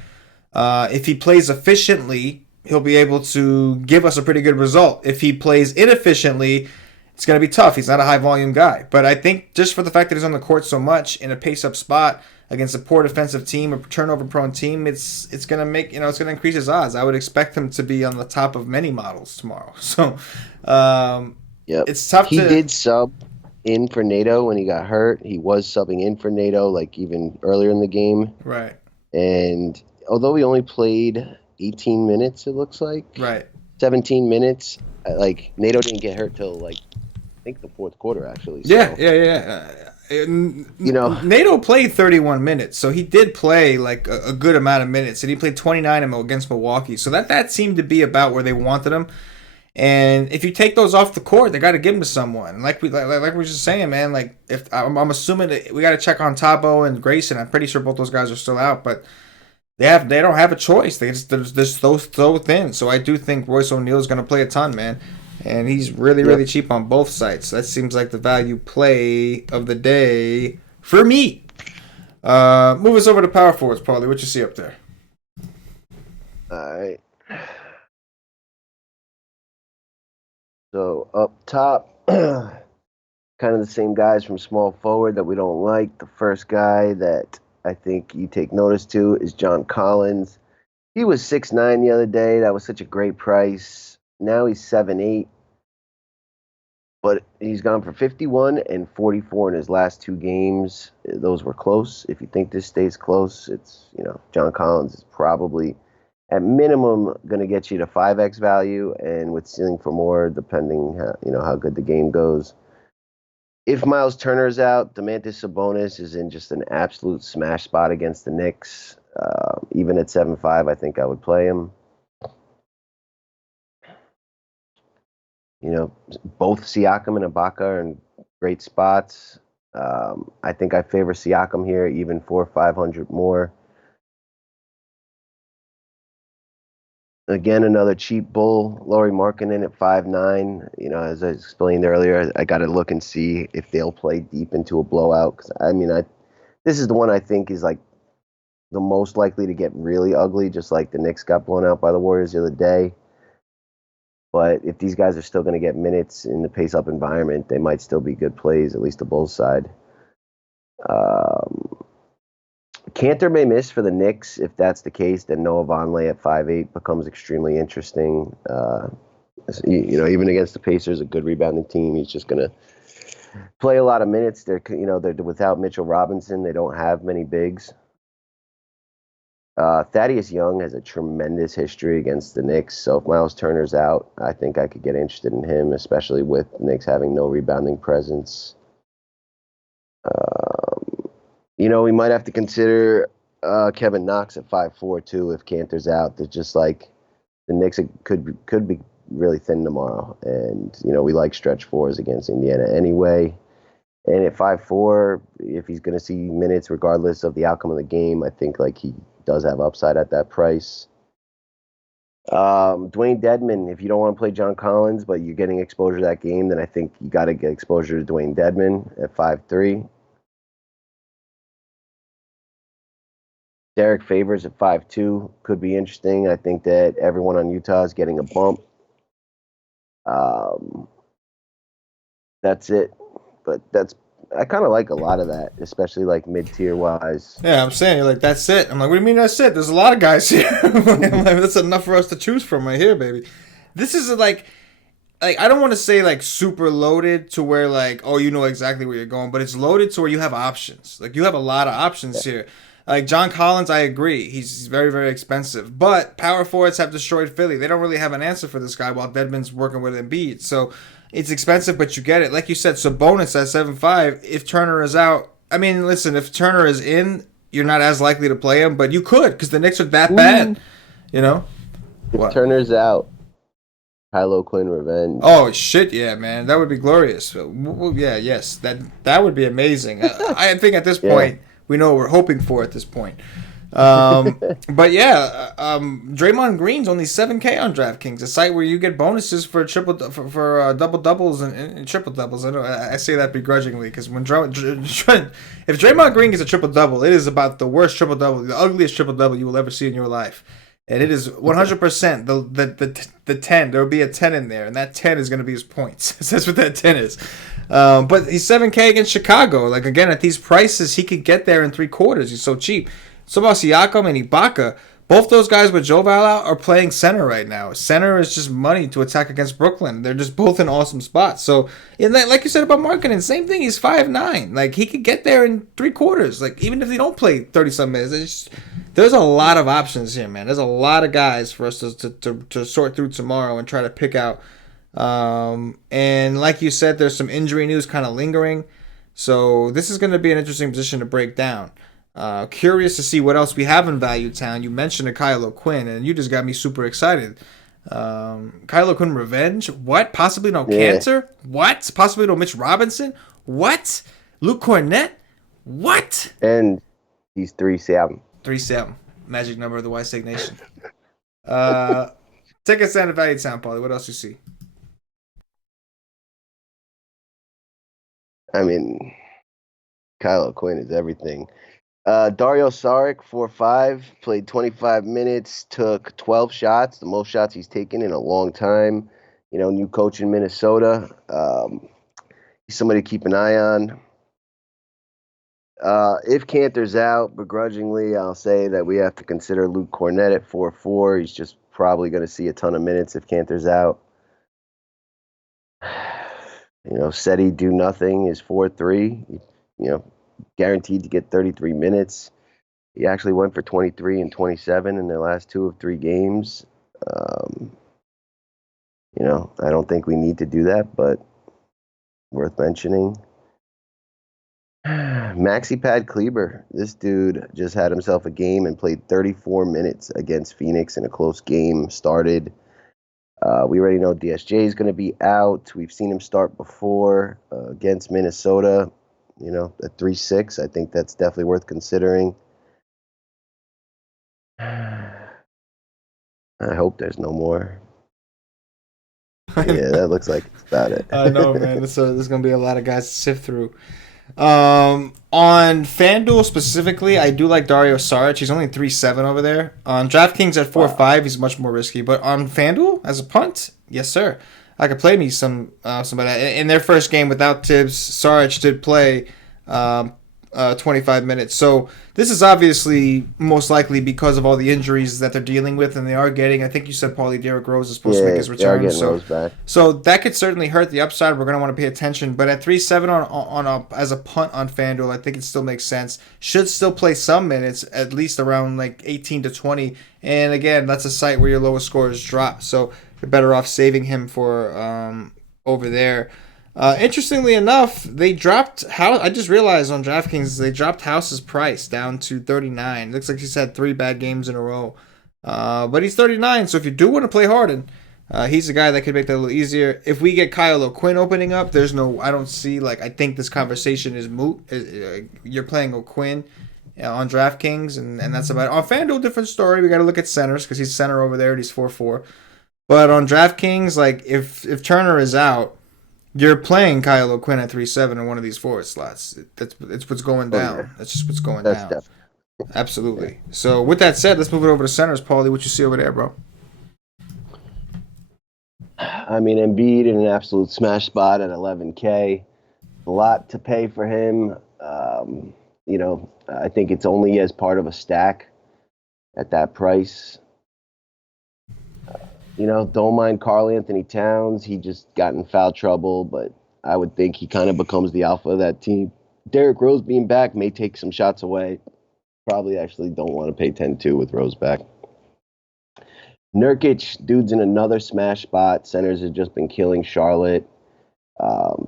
If he plays efficiently, he'll be able to give us a pretty good result. If he plays inefficiently, it's going to be tough. He's not a high-volume guy. But I think just for the fact that he's on the court so much in a pace-up spot against a poor defensive team, a turnover-prone team, it's going to make, it's going to increase his odds. I would expect him to be on the top of many models tomorrow. So, it's tough. He did sub in for NATO when he got hurt. He was subbing in for NATO, like even earlier in the game. Right. And although he only played 18 minutes, it looks like. Right. 17 minutes. Like, NATO didn't get hurt till, like, I think the fourth quarter, actually. So. Yeah. NATO played 31 minutes, so he did play like a good amount of minutes, and he played 29 against Milwaukee. So that seemed to be about where they wanted him. And if you take those off the court, they got to give them to someone. Like we were just saying, man. Like, if I'm assuming that we got to check on Tabo and Grayson. I'm pretty sure both those guys are still out, but they don't have a choice. They're just so thin. So I do think Royce O'Neal is going to play a ton, man. And he's really cheap on both sides. That seems like the value play of the day for me. Move us over to power forwards, Paulie. What you see up there? All right. So up top, kind of the same guys from small forward that we don't like. The first guy that I think you take notice to is John Collins. He was 6'9" the other day. That was such a great price. Now he's 7'8", but he's gone for 51 and 44 in his last 2 games. Those were close. If you think this stays close, it's, John Collins is probably at minimum going to get you to 5x value, and with ceiling for more, depending how good the game goes. If Miles Turner's out, Domantas Sabonis is in just an absolute smash spot against the Knicks. Even at 7.5, I think I would play him. Both Siakam and Ibaka are in great spots. I think I favor Siakam here, even for 500 more. Again, another cheap bull, Lauri Markkanen at 5'9". As I explained earlier, I got to look and see if they'll play deep into a blowout. Because this is the one I think is like the most likely to get really ugly, just like the Knicks got blown out by the Warriors the other day. But if these guys are still going to get minutes in the pace-up environment, they might still be good plays, at least the Bulls side. Cantor may miss for the Knicks. If that's the case, then Noah Vonleh at 5'8" becomes extremely interesting. Even against the Pacers, a good rebounding team, he's just going to play a lot of minutes. They're without Mitchell Robinson. They don't have many bigs. Thaddeus Young has a tremendous history against the Knicks, so if Miles Turner's out, I think I could get interested in him, especially with the Knicks having no rebounding presence. We might have to consider Kevin Knox at 5'4" too if Cantor's out. They're just like the Knicks could be really thin tomorrow, and we like stretch fours against Indiana anyway. And at 5'4", if he's going to see minutes regardless of the outcome of the game, I think he does have upside at that price. Dwayne Dedman, if you don't want to play John Collins, but you're getting exposure to that game, then I think you got to get exposure to Dwayne Dedman at 5'3". Derek Favors at 5'2" could be interesting. I think that everyone on Utah is getting a bump. That's it. But I kind of like a lot of that, especially mid-tier wise. Yeah, I'm saying that's it. I'm like, what do you mean that's it? There's a lot of guys here. I'm like, that's enough for us to choose from right here, baby. This is I don't want to say super loaded to where you know exactly where you're going, but it's loaded to where you have options. You have a lot of options here. John Collins, I agree. He's very, very expensive. But power forwards have destroyed Philly. They don't really have an answer for this guy while Dedman's working with Embiid. So it's expensive, but you get it. Like you said, Sabonis at 7.5. If Turner is out, listen, if Turner is in, you're not as likely to play him, but you could because the Knicks are that bad. If Turner's out, Kylo Quinn revenge. Oh shit, yeah, man, that would be glorious. Yeah, yes, that would be amazing. I think at this point we know what we're hoping for at this point. But yeah, Draymond Green's only 7K on DraftKings, a site where you get bonuses for double doubles and triple doubles. I know I say that begrudgingly because when if Draymond Green gets a triple double, it is about the worst triple double, the ugliest triple double you will ever see in your life. And it is 100% the 10. There will be a 10 in there, and that 10 is going to be his points. That's what that 10 is. But he's 7K against Chicago. Again, at these prices, he could get there in 3 quarters. He's so cheap. So about Siakam and Ibaka, both those guys with Joe Val out are playing center right now. Center is just money to attack against Brooklyn. They're just both in awesome spots. So, like you said about Markkanen, same thing. He's 5'9". He could get there in 3 quarters. Even if they don't play 30-some minutes, there's a lot of options here, man. There's a lot of guys for us to sort through tomorrow and try to pick out. And like you said, there's some injury news kind of lingering. So this is going to be an interesting position to break down. Curious to see what else we have in Value Town. You mentioned a Kylo Quinn, and you just got me super excited. Kylo Quinn revenge? What? Possibly no Cantor? What? Possibly no Mitch Robinson? What? Luke Cornett? What? And he's 3-7. 3-7. Magic number of the White Snake Nation. Take us down to Value Town, Paulie. What else you see? Kylo Quinn is everything. Dario Saric, 4-5, played 25 minutes, took 12 shots, the most shots he's taken in a long time. New coach in Minnesota. He's somebody to keep an eye on. If Cantor's out, begrudgingly, I'll say that we have to consider Luke Cornett at 4-4. He's just probably going to see a ton of minutes if Cantor's out. Seti do nothing is 4-3. Guaranteed to get 33 minutes. He actually went for 23 and 27 in their last 2 of 3 games. I don't think we need to do that, but worth mentioning. MaxiPad Kleber. This dude just had himself a game and played 34 minutes against Phoenix in a close game. Started. We already know DSJ is going to be out. We've seen him start before against Minnesota. At 3-6. I think that's definitely worth considering. I hope there's no more. Yeah, that looks like it's about it. I know, man. There's going to be a lot of guys to sift through. On FanDuel specifically, I do like Dario Saric. He's only 3-7 over there. On DraftKings at 4-5, he's much more risky. But on FanDuel, as a punt, yes, sir. I could play me somebody. In their first game without Tibbs, Saric did play 25 minutes. So this is obviously most likely because of all the injuries that they're dealing with, and they are getting. I think you said Paulie Derrick Rose is supposed to make his return. They are getting Rose back. So that could certainly hurt the upside. We're going to want to pay attention. But at 3-7 as a punt on FanDuel, I think it still makes sense. Should still play some minutes, at least around like 18 to 20. And again, that's a site where your lowest scores drop. So you're better off saving him for over there. Interestingly enough, they dropped House. I just realized on DraftKings they dropped House's price down to 39. Looks like he's had 3 bad games in a row, but he's 39. So if you do want to play Harden, he's a guy that could make that a little easier. If we get Kyle O'Quinn opening up, I don't see I think this conversation is moot. You're playing O'Quinn on DraftKings, and that's about it. On FanDuel, different story. We got to look at centers because he's center over there and he's 4-4. But on DraftKings, if Turner is out, you're playing Kyle O'Quinn at 3-7 in one of these forward slots. It's what's going down. Yeah. That's just what's going down. Definitely. Absolutely. Yeah. So with that said, let's move it over to centers. Paulie, what you see over there, bro? I mean, Embiid in an absolute smash spot at 11K. A lot to pay for him. I think it's only as part of a stack at that price. Don't mind Karl Anthony Towns. He just got in foul trouble, but I would think he kind of becomes the alpha of that team. Derrick Rose being back may take some shots away. Probably actually don't want to pay 10-2 with Rose back. Nurkic, dude's in another smash spot. Centers have just been killing Charlotte.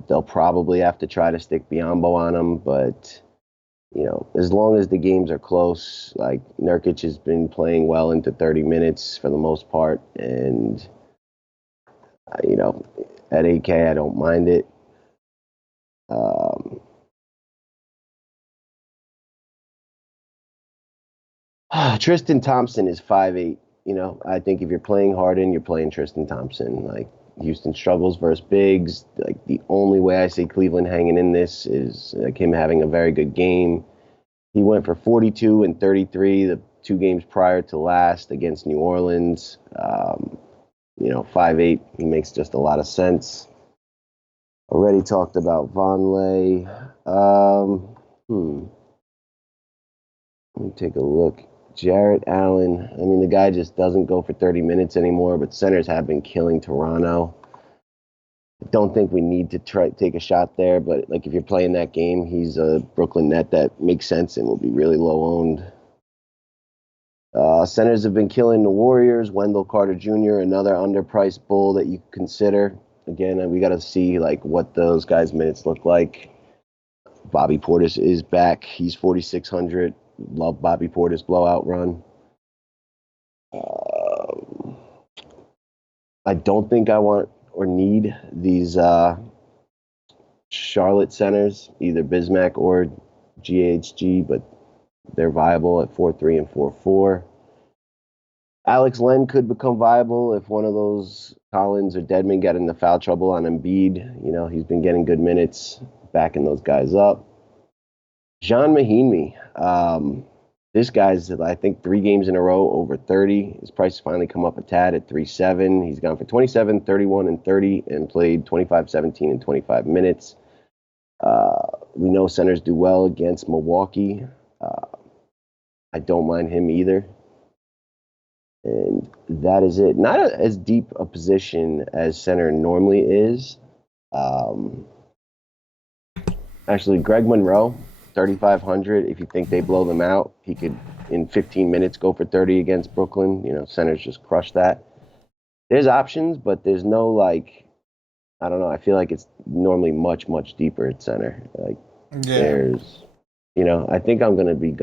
They'll probably have to try to stick Biyombo on him, but as long as the games are close, Nurkic has been playing well into 30 minutes for the most part, and at 8K, I don't mind it. Tristan Thompson is 5'8". I think if you're playing Harden, you're playing Tristan Thompson. Houston struggles versus bigs. The only way I see Cleveland hanging in this is him having a very good game. He went for 42 and 33 the 2 games prior to last against New Orleans. 5'8", he makes just a lot of sense. Already talked about Vonleh. Let me take a look. Jarrett Allen. I mean, the guy just doesn't go for 30 minutes anymore, but centers have been killing Toronto. I don't think we need to take a shot there, but if you're playing that game, he's a Brooklyn net that makes sense and will be really low owned. Centers have been killing the Warriors. Wendell Carter Jr., another underpriced bull that you consider. Again, we got to see what those guys' minutes look like. Bobby Portis is back. He's 4,600. Love Bobby Portis blowout run. I don't think I want or need these Charlotte centers, either Bismack or GHG, but they're viable at 4-3 and 4-4. Alex Len could become viable if one of those Collins or Dedmon get into foul trouble on Embiid. He's been getting good minutes, backing those guys up. Jean Mahinmi. This guy's, I think, 3 games in a row over 30. His price has finally come up a tad at 3-7. He's gone for 27, 31, and 30 and played 25, 17, and 25 minutes. We know centers do well against Milwaukee. I don't mind him either. And that is it. Not as deep a position as center normally is. Actually, Greg Monroe, 3,500. If you think they blow them out, he could, in 15 minutes, go for 30 against Brooklyn. Centers just crush that. There's options, but there's no, I don't know. I feel like it's normally much, much deeper at center. There's, I think I'm going to be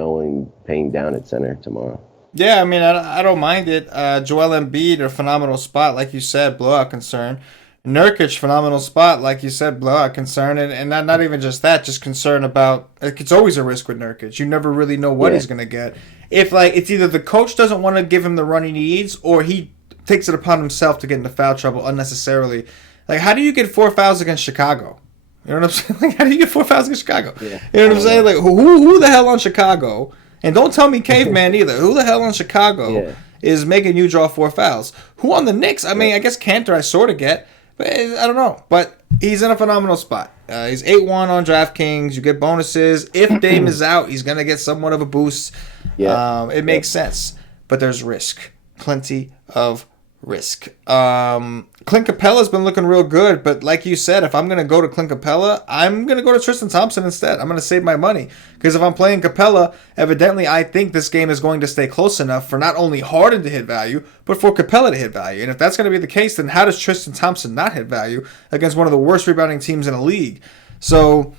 paying down at center tomorrow. Yeah, I mean, I don't mind it. Joel Embiid, a phenomenal spot, like you said, blowout concern. Nurkic, phenomenal spot, like you said, blowout concern. And not even just that, just concern about, it's always a risk with Nurkic. You never really know what he's going to get. If, it's either the coach doesn't want to give him the run he needs, or he takes it upon himself to get into foul trouble unnecessarily. How do you get 4 fouls against Chicago? You know what I'm saying? How do you get 4 fouls against Chicago? Yeah. You know what I'm saying? Who the hell on Chicago? And don't tell me Caveman either. Who the hell on Chicago is making you draw 4 fouls? Who on the Knicks? I mean, I guess Cantor I sort of get, but I don't know. But he's in a phenomenal spot. He's 8-1 on DraftKings. You get bonuses. If Dame is out, he's going to get somewhat of a boost. Yeah. It makes sense. But there's risk. Plenty of risk. Clint Capella's been looking real good, but like you said, if I'm going to go to Clint Capella, I'm going to go to Tristan Thompson instead. I'm going to save my money because if I'm playing Capella, evidently I think this game is going to stay close enough for not only Harden to hit value, but for Capella to hit value. And if that's going to be the case, then how does Tristan Thompson not hit value against one of the worst rebounding teams in the league? So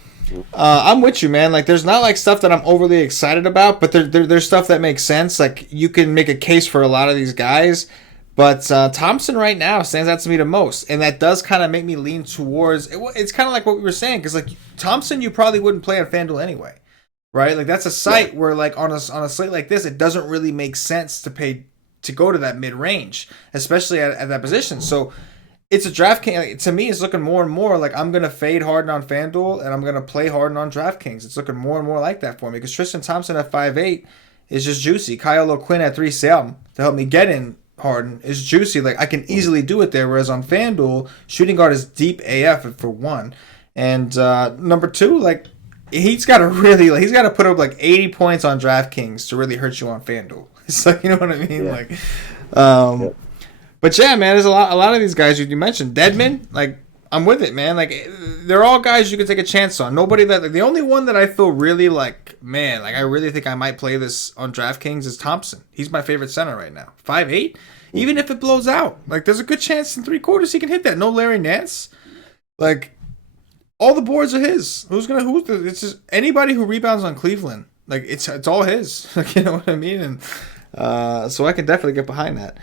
I'm with you, man. There's not stuff that I'm overly excited about, but there's stuff that makes sense. You can make a case for a lot of these guys. But Thompson right now stands out to me the most, and that does kind of make me lean towards. It's kind of like what we were saying, because Thompson, you probably wouldn't play on FanDuel anyway, right? That's a site where on a slate like this, it doesn't really make sense to go to that mid range, especially at that position. So it's a DraftKings. To me, it's looking more and more like I'm gonna fade Harden on FanDuel and I'm gonna play Harden on DraftKings. It's looking more and more like that for me because Tristan Thompson at 5'8" is just juicy. Kyle O'Quinn at 3'7" to help me get in Harden is juicy. I can easily do it there. Whereas on FanDuel, shooting guard is deep AF for one, and number two, he's got to put up 80 points on DraftKings to really hurt you on FanDuel. It's you know what I mean? Yeah. But yeah, man, there's a lot of these guys you mentioned. Deadman, I'm with it, man. They're all guys you could take a chance on. Nobody the only one that I feel really I really think I might play this on DraftKings is Thompson. He's my favorite center right now. 5'8", even if it blows out, there's a good chance in 3/4 he can hit that. No Larry Nance, all the boards are his. It's just anybody who rebounds on Cleveland. It's all his. You know what I mean? And so I can definitely get behind that.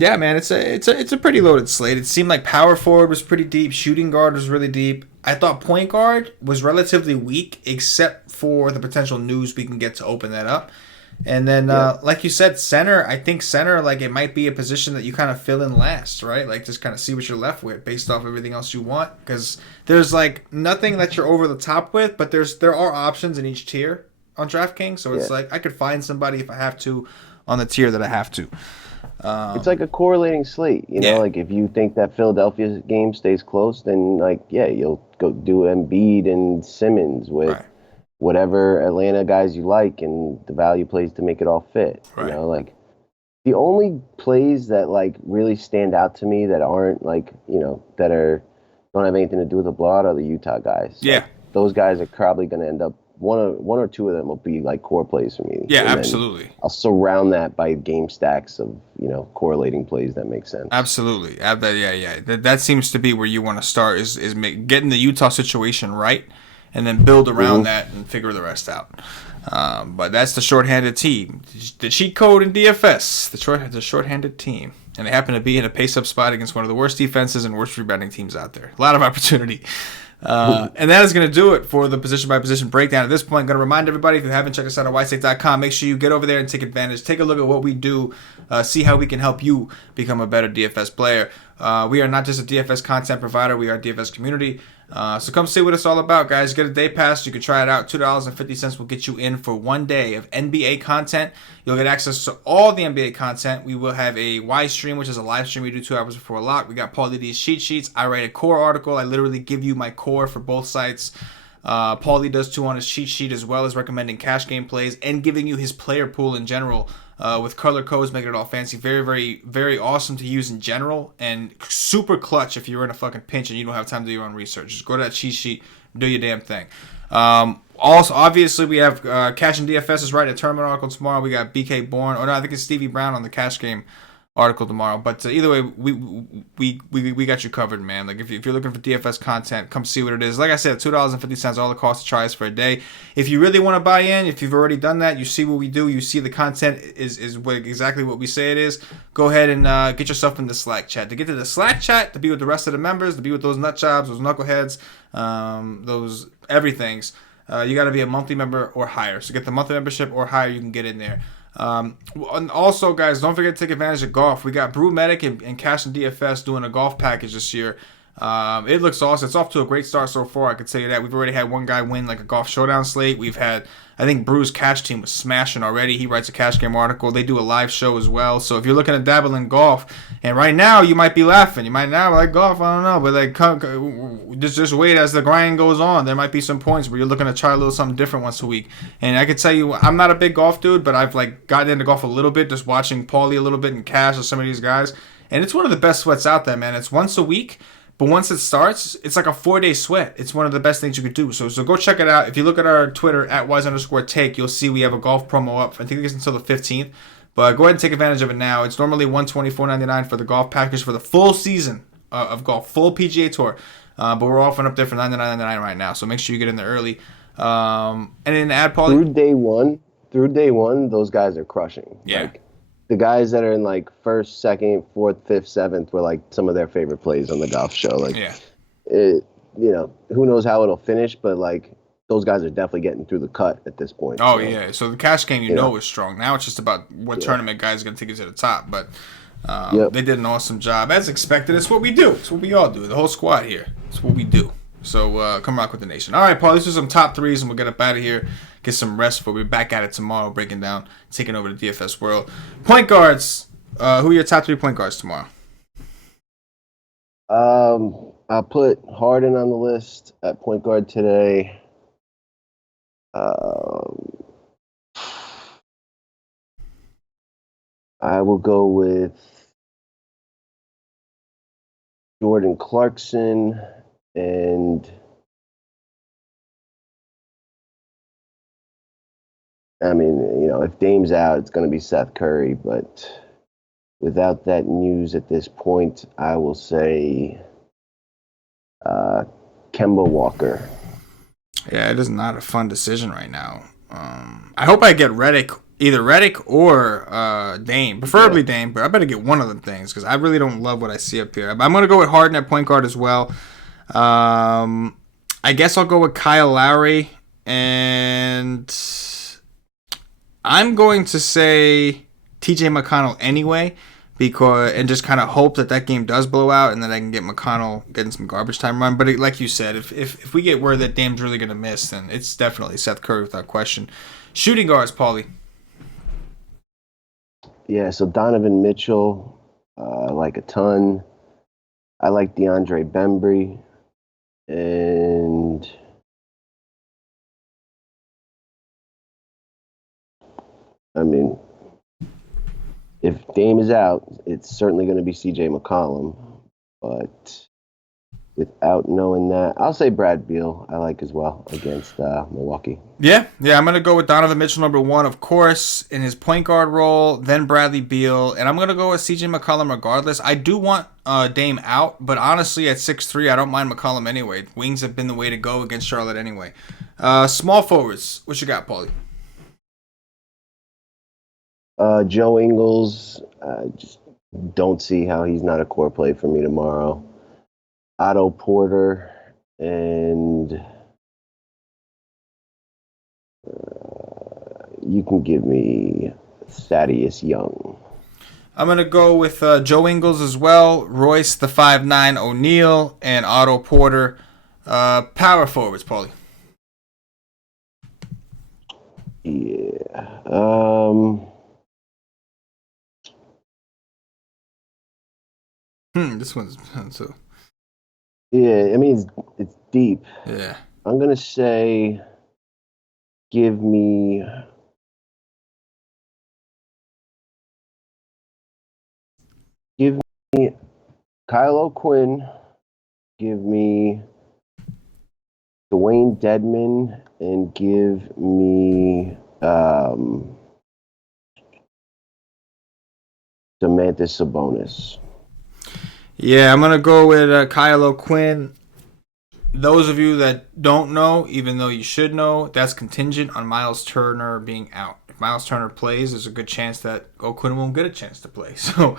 Yeah, man, it's a pretty loaded slate. It seemed like power forward was pretty deep, shooting guard was really deep. I thought point guard was relatively weak, except for the potential news we can get to open that up. And then, like you said, center. I think center, it might be a position that you kind of fill in last, right? Just kind of see what you're left with based off everything else you want. Because there's nothing that you're over the top with, but there are options in each tier on DraftKings. So it's I could find somebody if I have to on the tier that I have to. It's like a correlating slate, if you think that Philadelphia game stays close, then you'll go do Embiid and Simmons with whatever Atlanta guys you like, and the value plays to make it all fit. Right. The only plays that really stand out to me that aren't that don't have anything to do with the blowout are the Utah guys. Yeah, those guys are probably going to end up. One or two of them will be core plays for me. Yeah, absolutely. I'll surround that by game stacks of correlating plays that make sense. Absolutely. That seems to be where you want to start is getting the Utah situation right, and then build around that and figure the rest out. But that's the shorthanded team, the cheat code in DFS, the shorthanded team, and they happen to be in a pace-up spot against one of the worst defenses and worst rebounding teams out there. A lot of opportunity. And that is going to do it for the position-by-position breakdown. At this point, I'm going to remind everybody, if you haven't checked us out at whitestate.com, make sure you get over there and take advantage. Take a look at what we do. See how we can help you become a better DFS player. We are not just a DFS content provider. We are a DFS community. So come see what it's all about, guys. Get a day pass. You can try it out. $2.50 will get you in for 1 day of NBA content. You'll get access to all the NBA content. We will have a Y stream, which is a live stream we do 2 hours before lock. We got Paulie D's cheat sheets. I write a core article. I literally give you my core for both sites. Paulie does too on his cheat sheet, as well as recommending cash game plays and giving you his player pool in general. With color codes, making it all fancy. Very, very, very awesome to use in general, and super clutch if you're in a fucking pinch and you don't have time to do your own research. Just go to that cheat sheet, do your damn thing. Also, obviously, we have Cash and DFS is writing a tournament article tomorrow. We got BK Bourne, or no, I think it's Stevie Brown on the cash game article tomorrow. But either way, we got you covered, man. Like if you're looking for DFS content, come see what it is. Like I said, $2.50, all the cost to try is for a day. If you really want to buy in, if you've already done that, you see what we do, you see the content is exactly what we say it is. Go ahead and get yourself in the Slack chat. To get to the Slack chat, to be with the rest of the members, to be with those nut jobs, those knuckleheads, those everythings. You got to be a monthly member or higher. So get the monthly membership or higher, you can get in there. And also, guys, don't forget to take advantage of golf. We got Brew Medic and Cash and DFS doing a golf package this year. It looks awesome. It's off to a great start so far, I can tell you that. We've already had one guy win like a golf showdown slate. We've had, I think Brew's cash team was smashing already. He writes a cash game article. They do a live show as well. So if you're looking to dabble in golf, and right now you might be laughing. You might now like golf, I don't know. But like just wait as the grind goes on. There might be some points where you're looking to try a little something different once a week. And I can tell you, I'm not a big golf dude, but I've like gotten into golf a little bit, just watching Paulie a little bit and Cash or some of these guys. And it's one of the best sweats out there, man. It's once a week. But once it starts, it's like a 4-day sweat. It's one of the best things you could do. So go check it out. If you look at our Twitter, @wise_take, you'll see we have a golf promo up. I think it's until the 15th. But go ahead and take advantage of it now. It's normally $124.99 for the golf package for the full season of golf, full PGA Tour. But we're offering up there for $99.99 right now. So make sure you get in there early. And then add Paulie. Through day one, those guys are crushing. Yeah. Like, the guys that are in like first, second, fourth, fifth, seventh were like some of their favorite plays on the golf show. Like, who knows how it'll finish, but like those guys are definitely getting through the cut at this point. Oh, so, yeah. So the cash game, you know, is strong. Now it's just about what tournament guys are going to take it to the top. But they did an awesome job. As expected, it's what we do. It's what we all do. The whole squad here. It's what we do. So come rock with the nation. All right, Paul, these are some top threes, and we'll get up out of here. Get some rest before we're back at it tomorrow, breaking down, taking over the DFS world. Point guards. Who are your top 3 point guards tomorrow? I'll put Harden on the list at point guard today. I will go with Jordan Clarkson and I mean, if Dame's out, it's going to be Seth Curry. But without that news at this point, I will say Kemba Walker. Yeah, it is not a fun decision right now. I hope I get either Redick or Dame. Preferably Dame, but I better get one of them things because I really don't love what I see up here. I'm going to go with Harden at point guard as well. I guess I'll go with Kyle Lowry, and I'm going to say TJ McConnell anyway, and just kind of hope that game does blow out, and then I can get McConnell getting some garbage time run. But like you said, if we get word that Dame's really going to miss, then it's definitely Seth Curry without question. Shooting guards, Paulie. Yeah, so Donovan Mitchell, I like a ton. I like DeAndre Bembry, and I mean, if Dame is out, it's certainly going to be CJ McCollum. But without knowing that, I'll say Brad Beal I like as well against Milwaukee. Yeah, I'm going to go with Donovan Mitchell, number 1, of course, in his point guard role, then Bradley Beal, and I'm going to go with CJ McCollum regardless. I do want Dame out, but honestly, at 6'3", I don't mind McCollum anyway. Wings have been the way to go against Charlotte anyway. Small forwards, what you got, Paulie? Joe Ingles, just don't see how he's not a core play for me tomorrow. Otto Porter, and you can give me Thaddeus Young. I'm going to go with Joe Ingles as well, Royce the 5'9", O'Neal, and Otto Porter. Power forwards, Paulie. Yeah. This one's so. Yeah, I mean it's deep. Yeah. I'm gonna say, give me Kyle O'Quinn, give me Dwayne Dedman, and give me Domantas Sabonis. Yeah, I'm gonna go with Kyle O'Quinn. Those of you that don't know, even though you should know, that's contingent on Miles Turner being out. If Miles Turner plays, there's a good chance that O'Quinn won't get a chance to play. So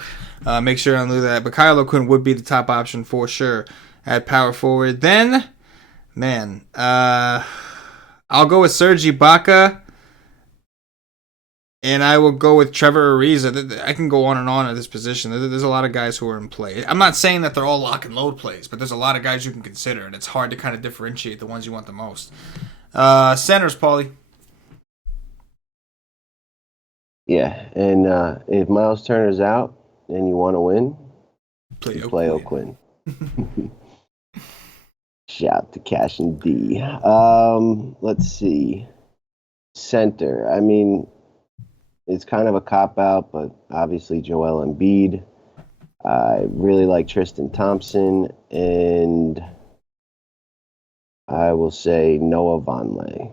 make sure I do that. But Kyle O'Quinn would be the top option for sure at power forward. Then, man, I'll go with Serge Ibaka. And I will go with Trevor Ariza. I can go on and on at this position. There's a lot of guys who are in play. I'm not saying that they're all lock and load plays, but there's a lot of guys you can consider, and it's hard to kind of differentiate the ones you want the most. Centers, Paulie. Yeah, and if Miles Turner's out and you want to win, play O'Quinn. Shout out to Cash and D. Let's see. Center. I mean, it's kind of a cop-out, but obviously Joel Embiid. I really like Tristan Thompson, and I will say Noah Vonleh.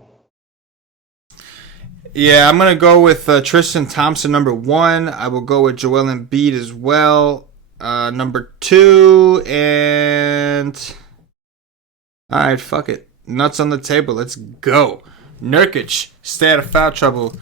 Yeah, I'm going to go with Tristan Thompson, number 1. I will go with Joel Embiid as well, number 2. And all right, fuck it. Nuts on the table. Let's go. Nurkic, stay out of foul trouble.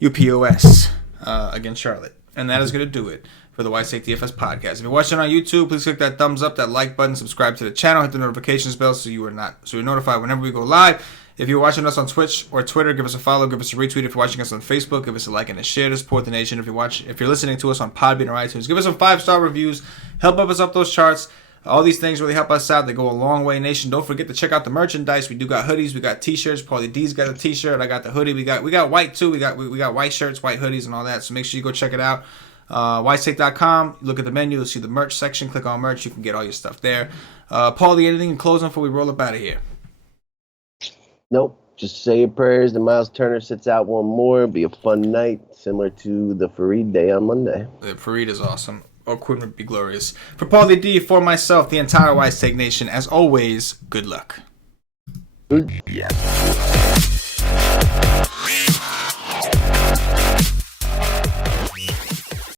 UPOS against Charlotte. And that is going to do it for the White State DFS podcast. If you're watching on YouTube, please click that thumbs up, that like button, subscribe to the channel, hit the notifications bell so you're notified whenever we go live. If you're watching us on Twitch or Twitter, give us a follow, give us a retweet. If you're watching us on Facebook, give us a like and a share to support the nation. If you're listening to us on Podbean or iTunes, give us some 5-star reviews. Help us up those charts. All these things really help us out. They go a long way, nation. Don't forget to check out the merchandise. We do got hoodies. We got t-shirts. Paulie D's got a t-shirt. I got the hoodie. We got white too. We got white shirts, white hoodies, and all that. So make sure you go check it out. Whitestate.com. Look at the menu. You'll see the merch section. Click on merch. You can get all your stuff there. Paulie, anything in closing before we roll up out of here? Nope. Just say your prayers. The Miles Turner sits out one more. It'll be a fun night, similar to the Fareed day on Monday. The Fareed is awesome. O'Quinn would be glorious. For Paulie D, for myself, the entire Wise Take Nation, as always, good luck. Yeah.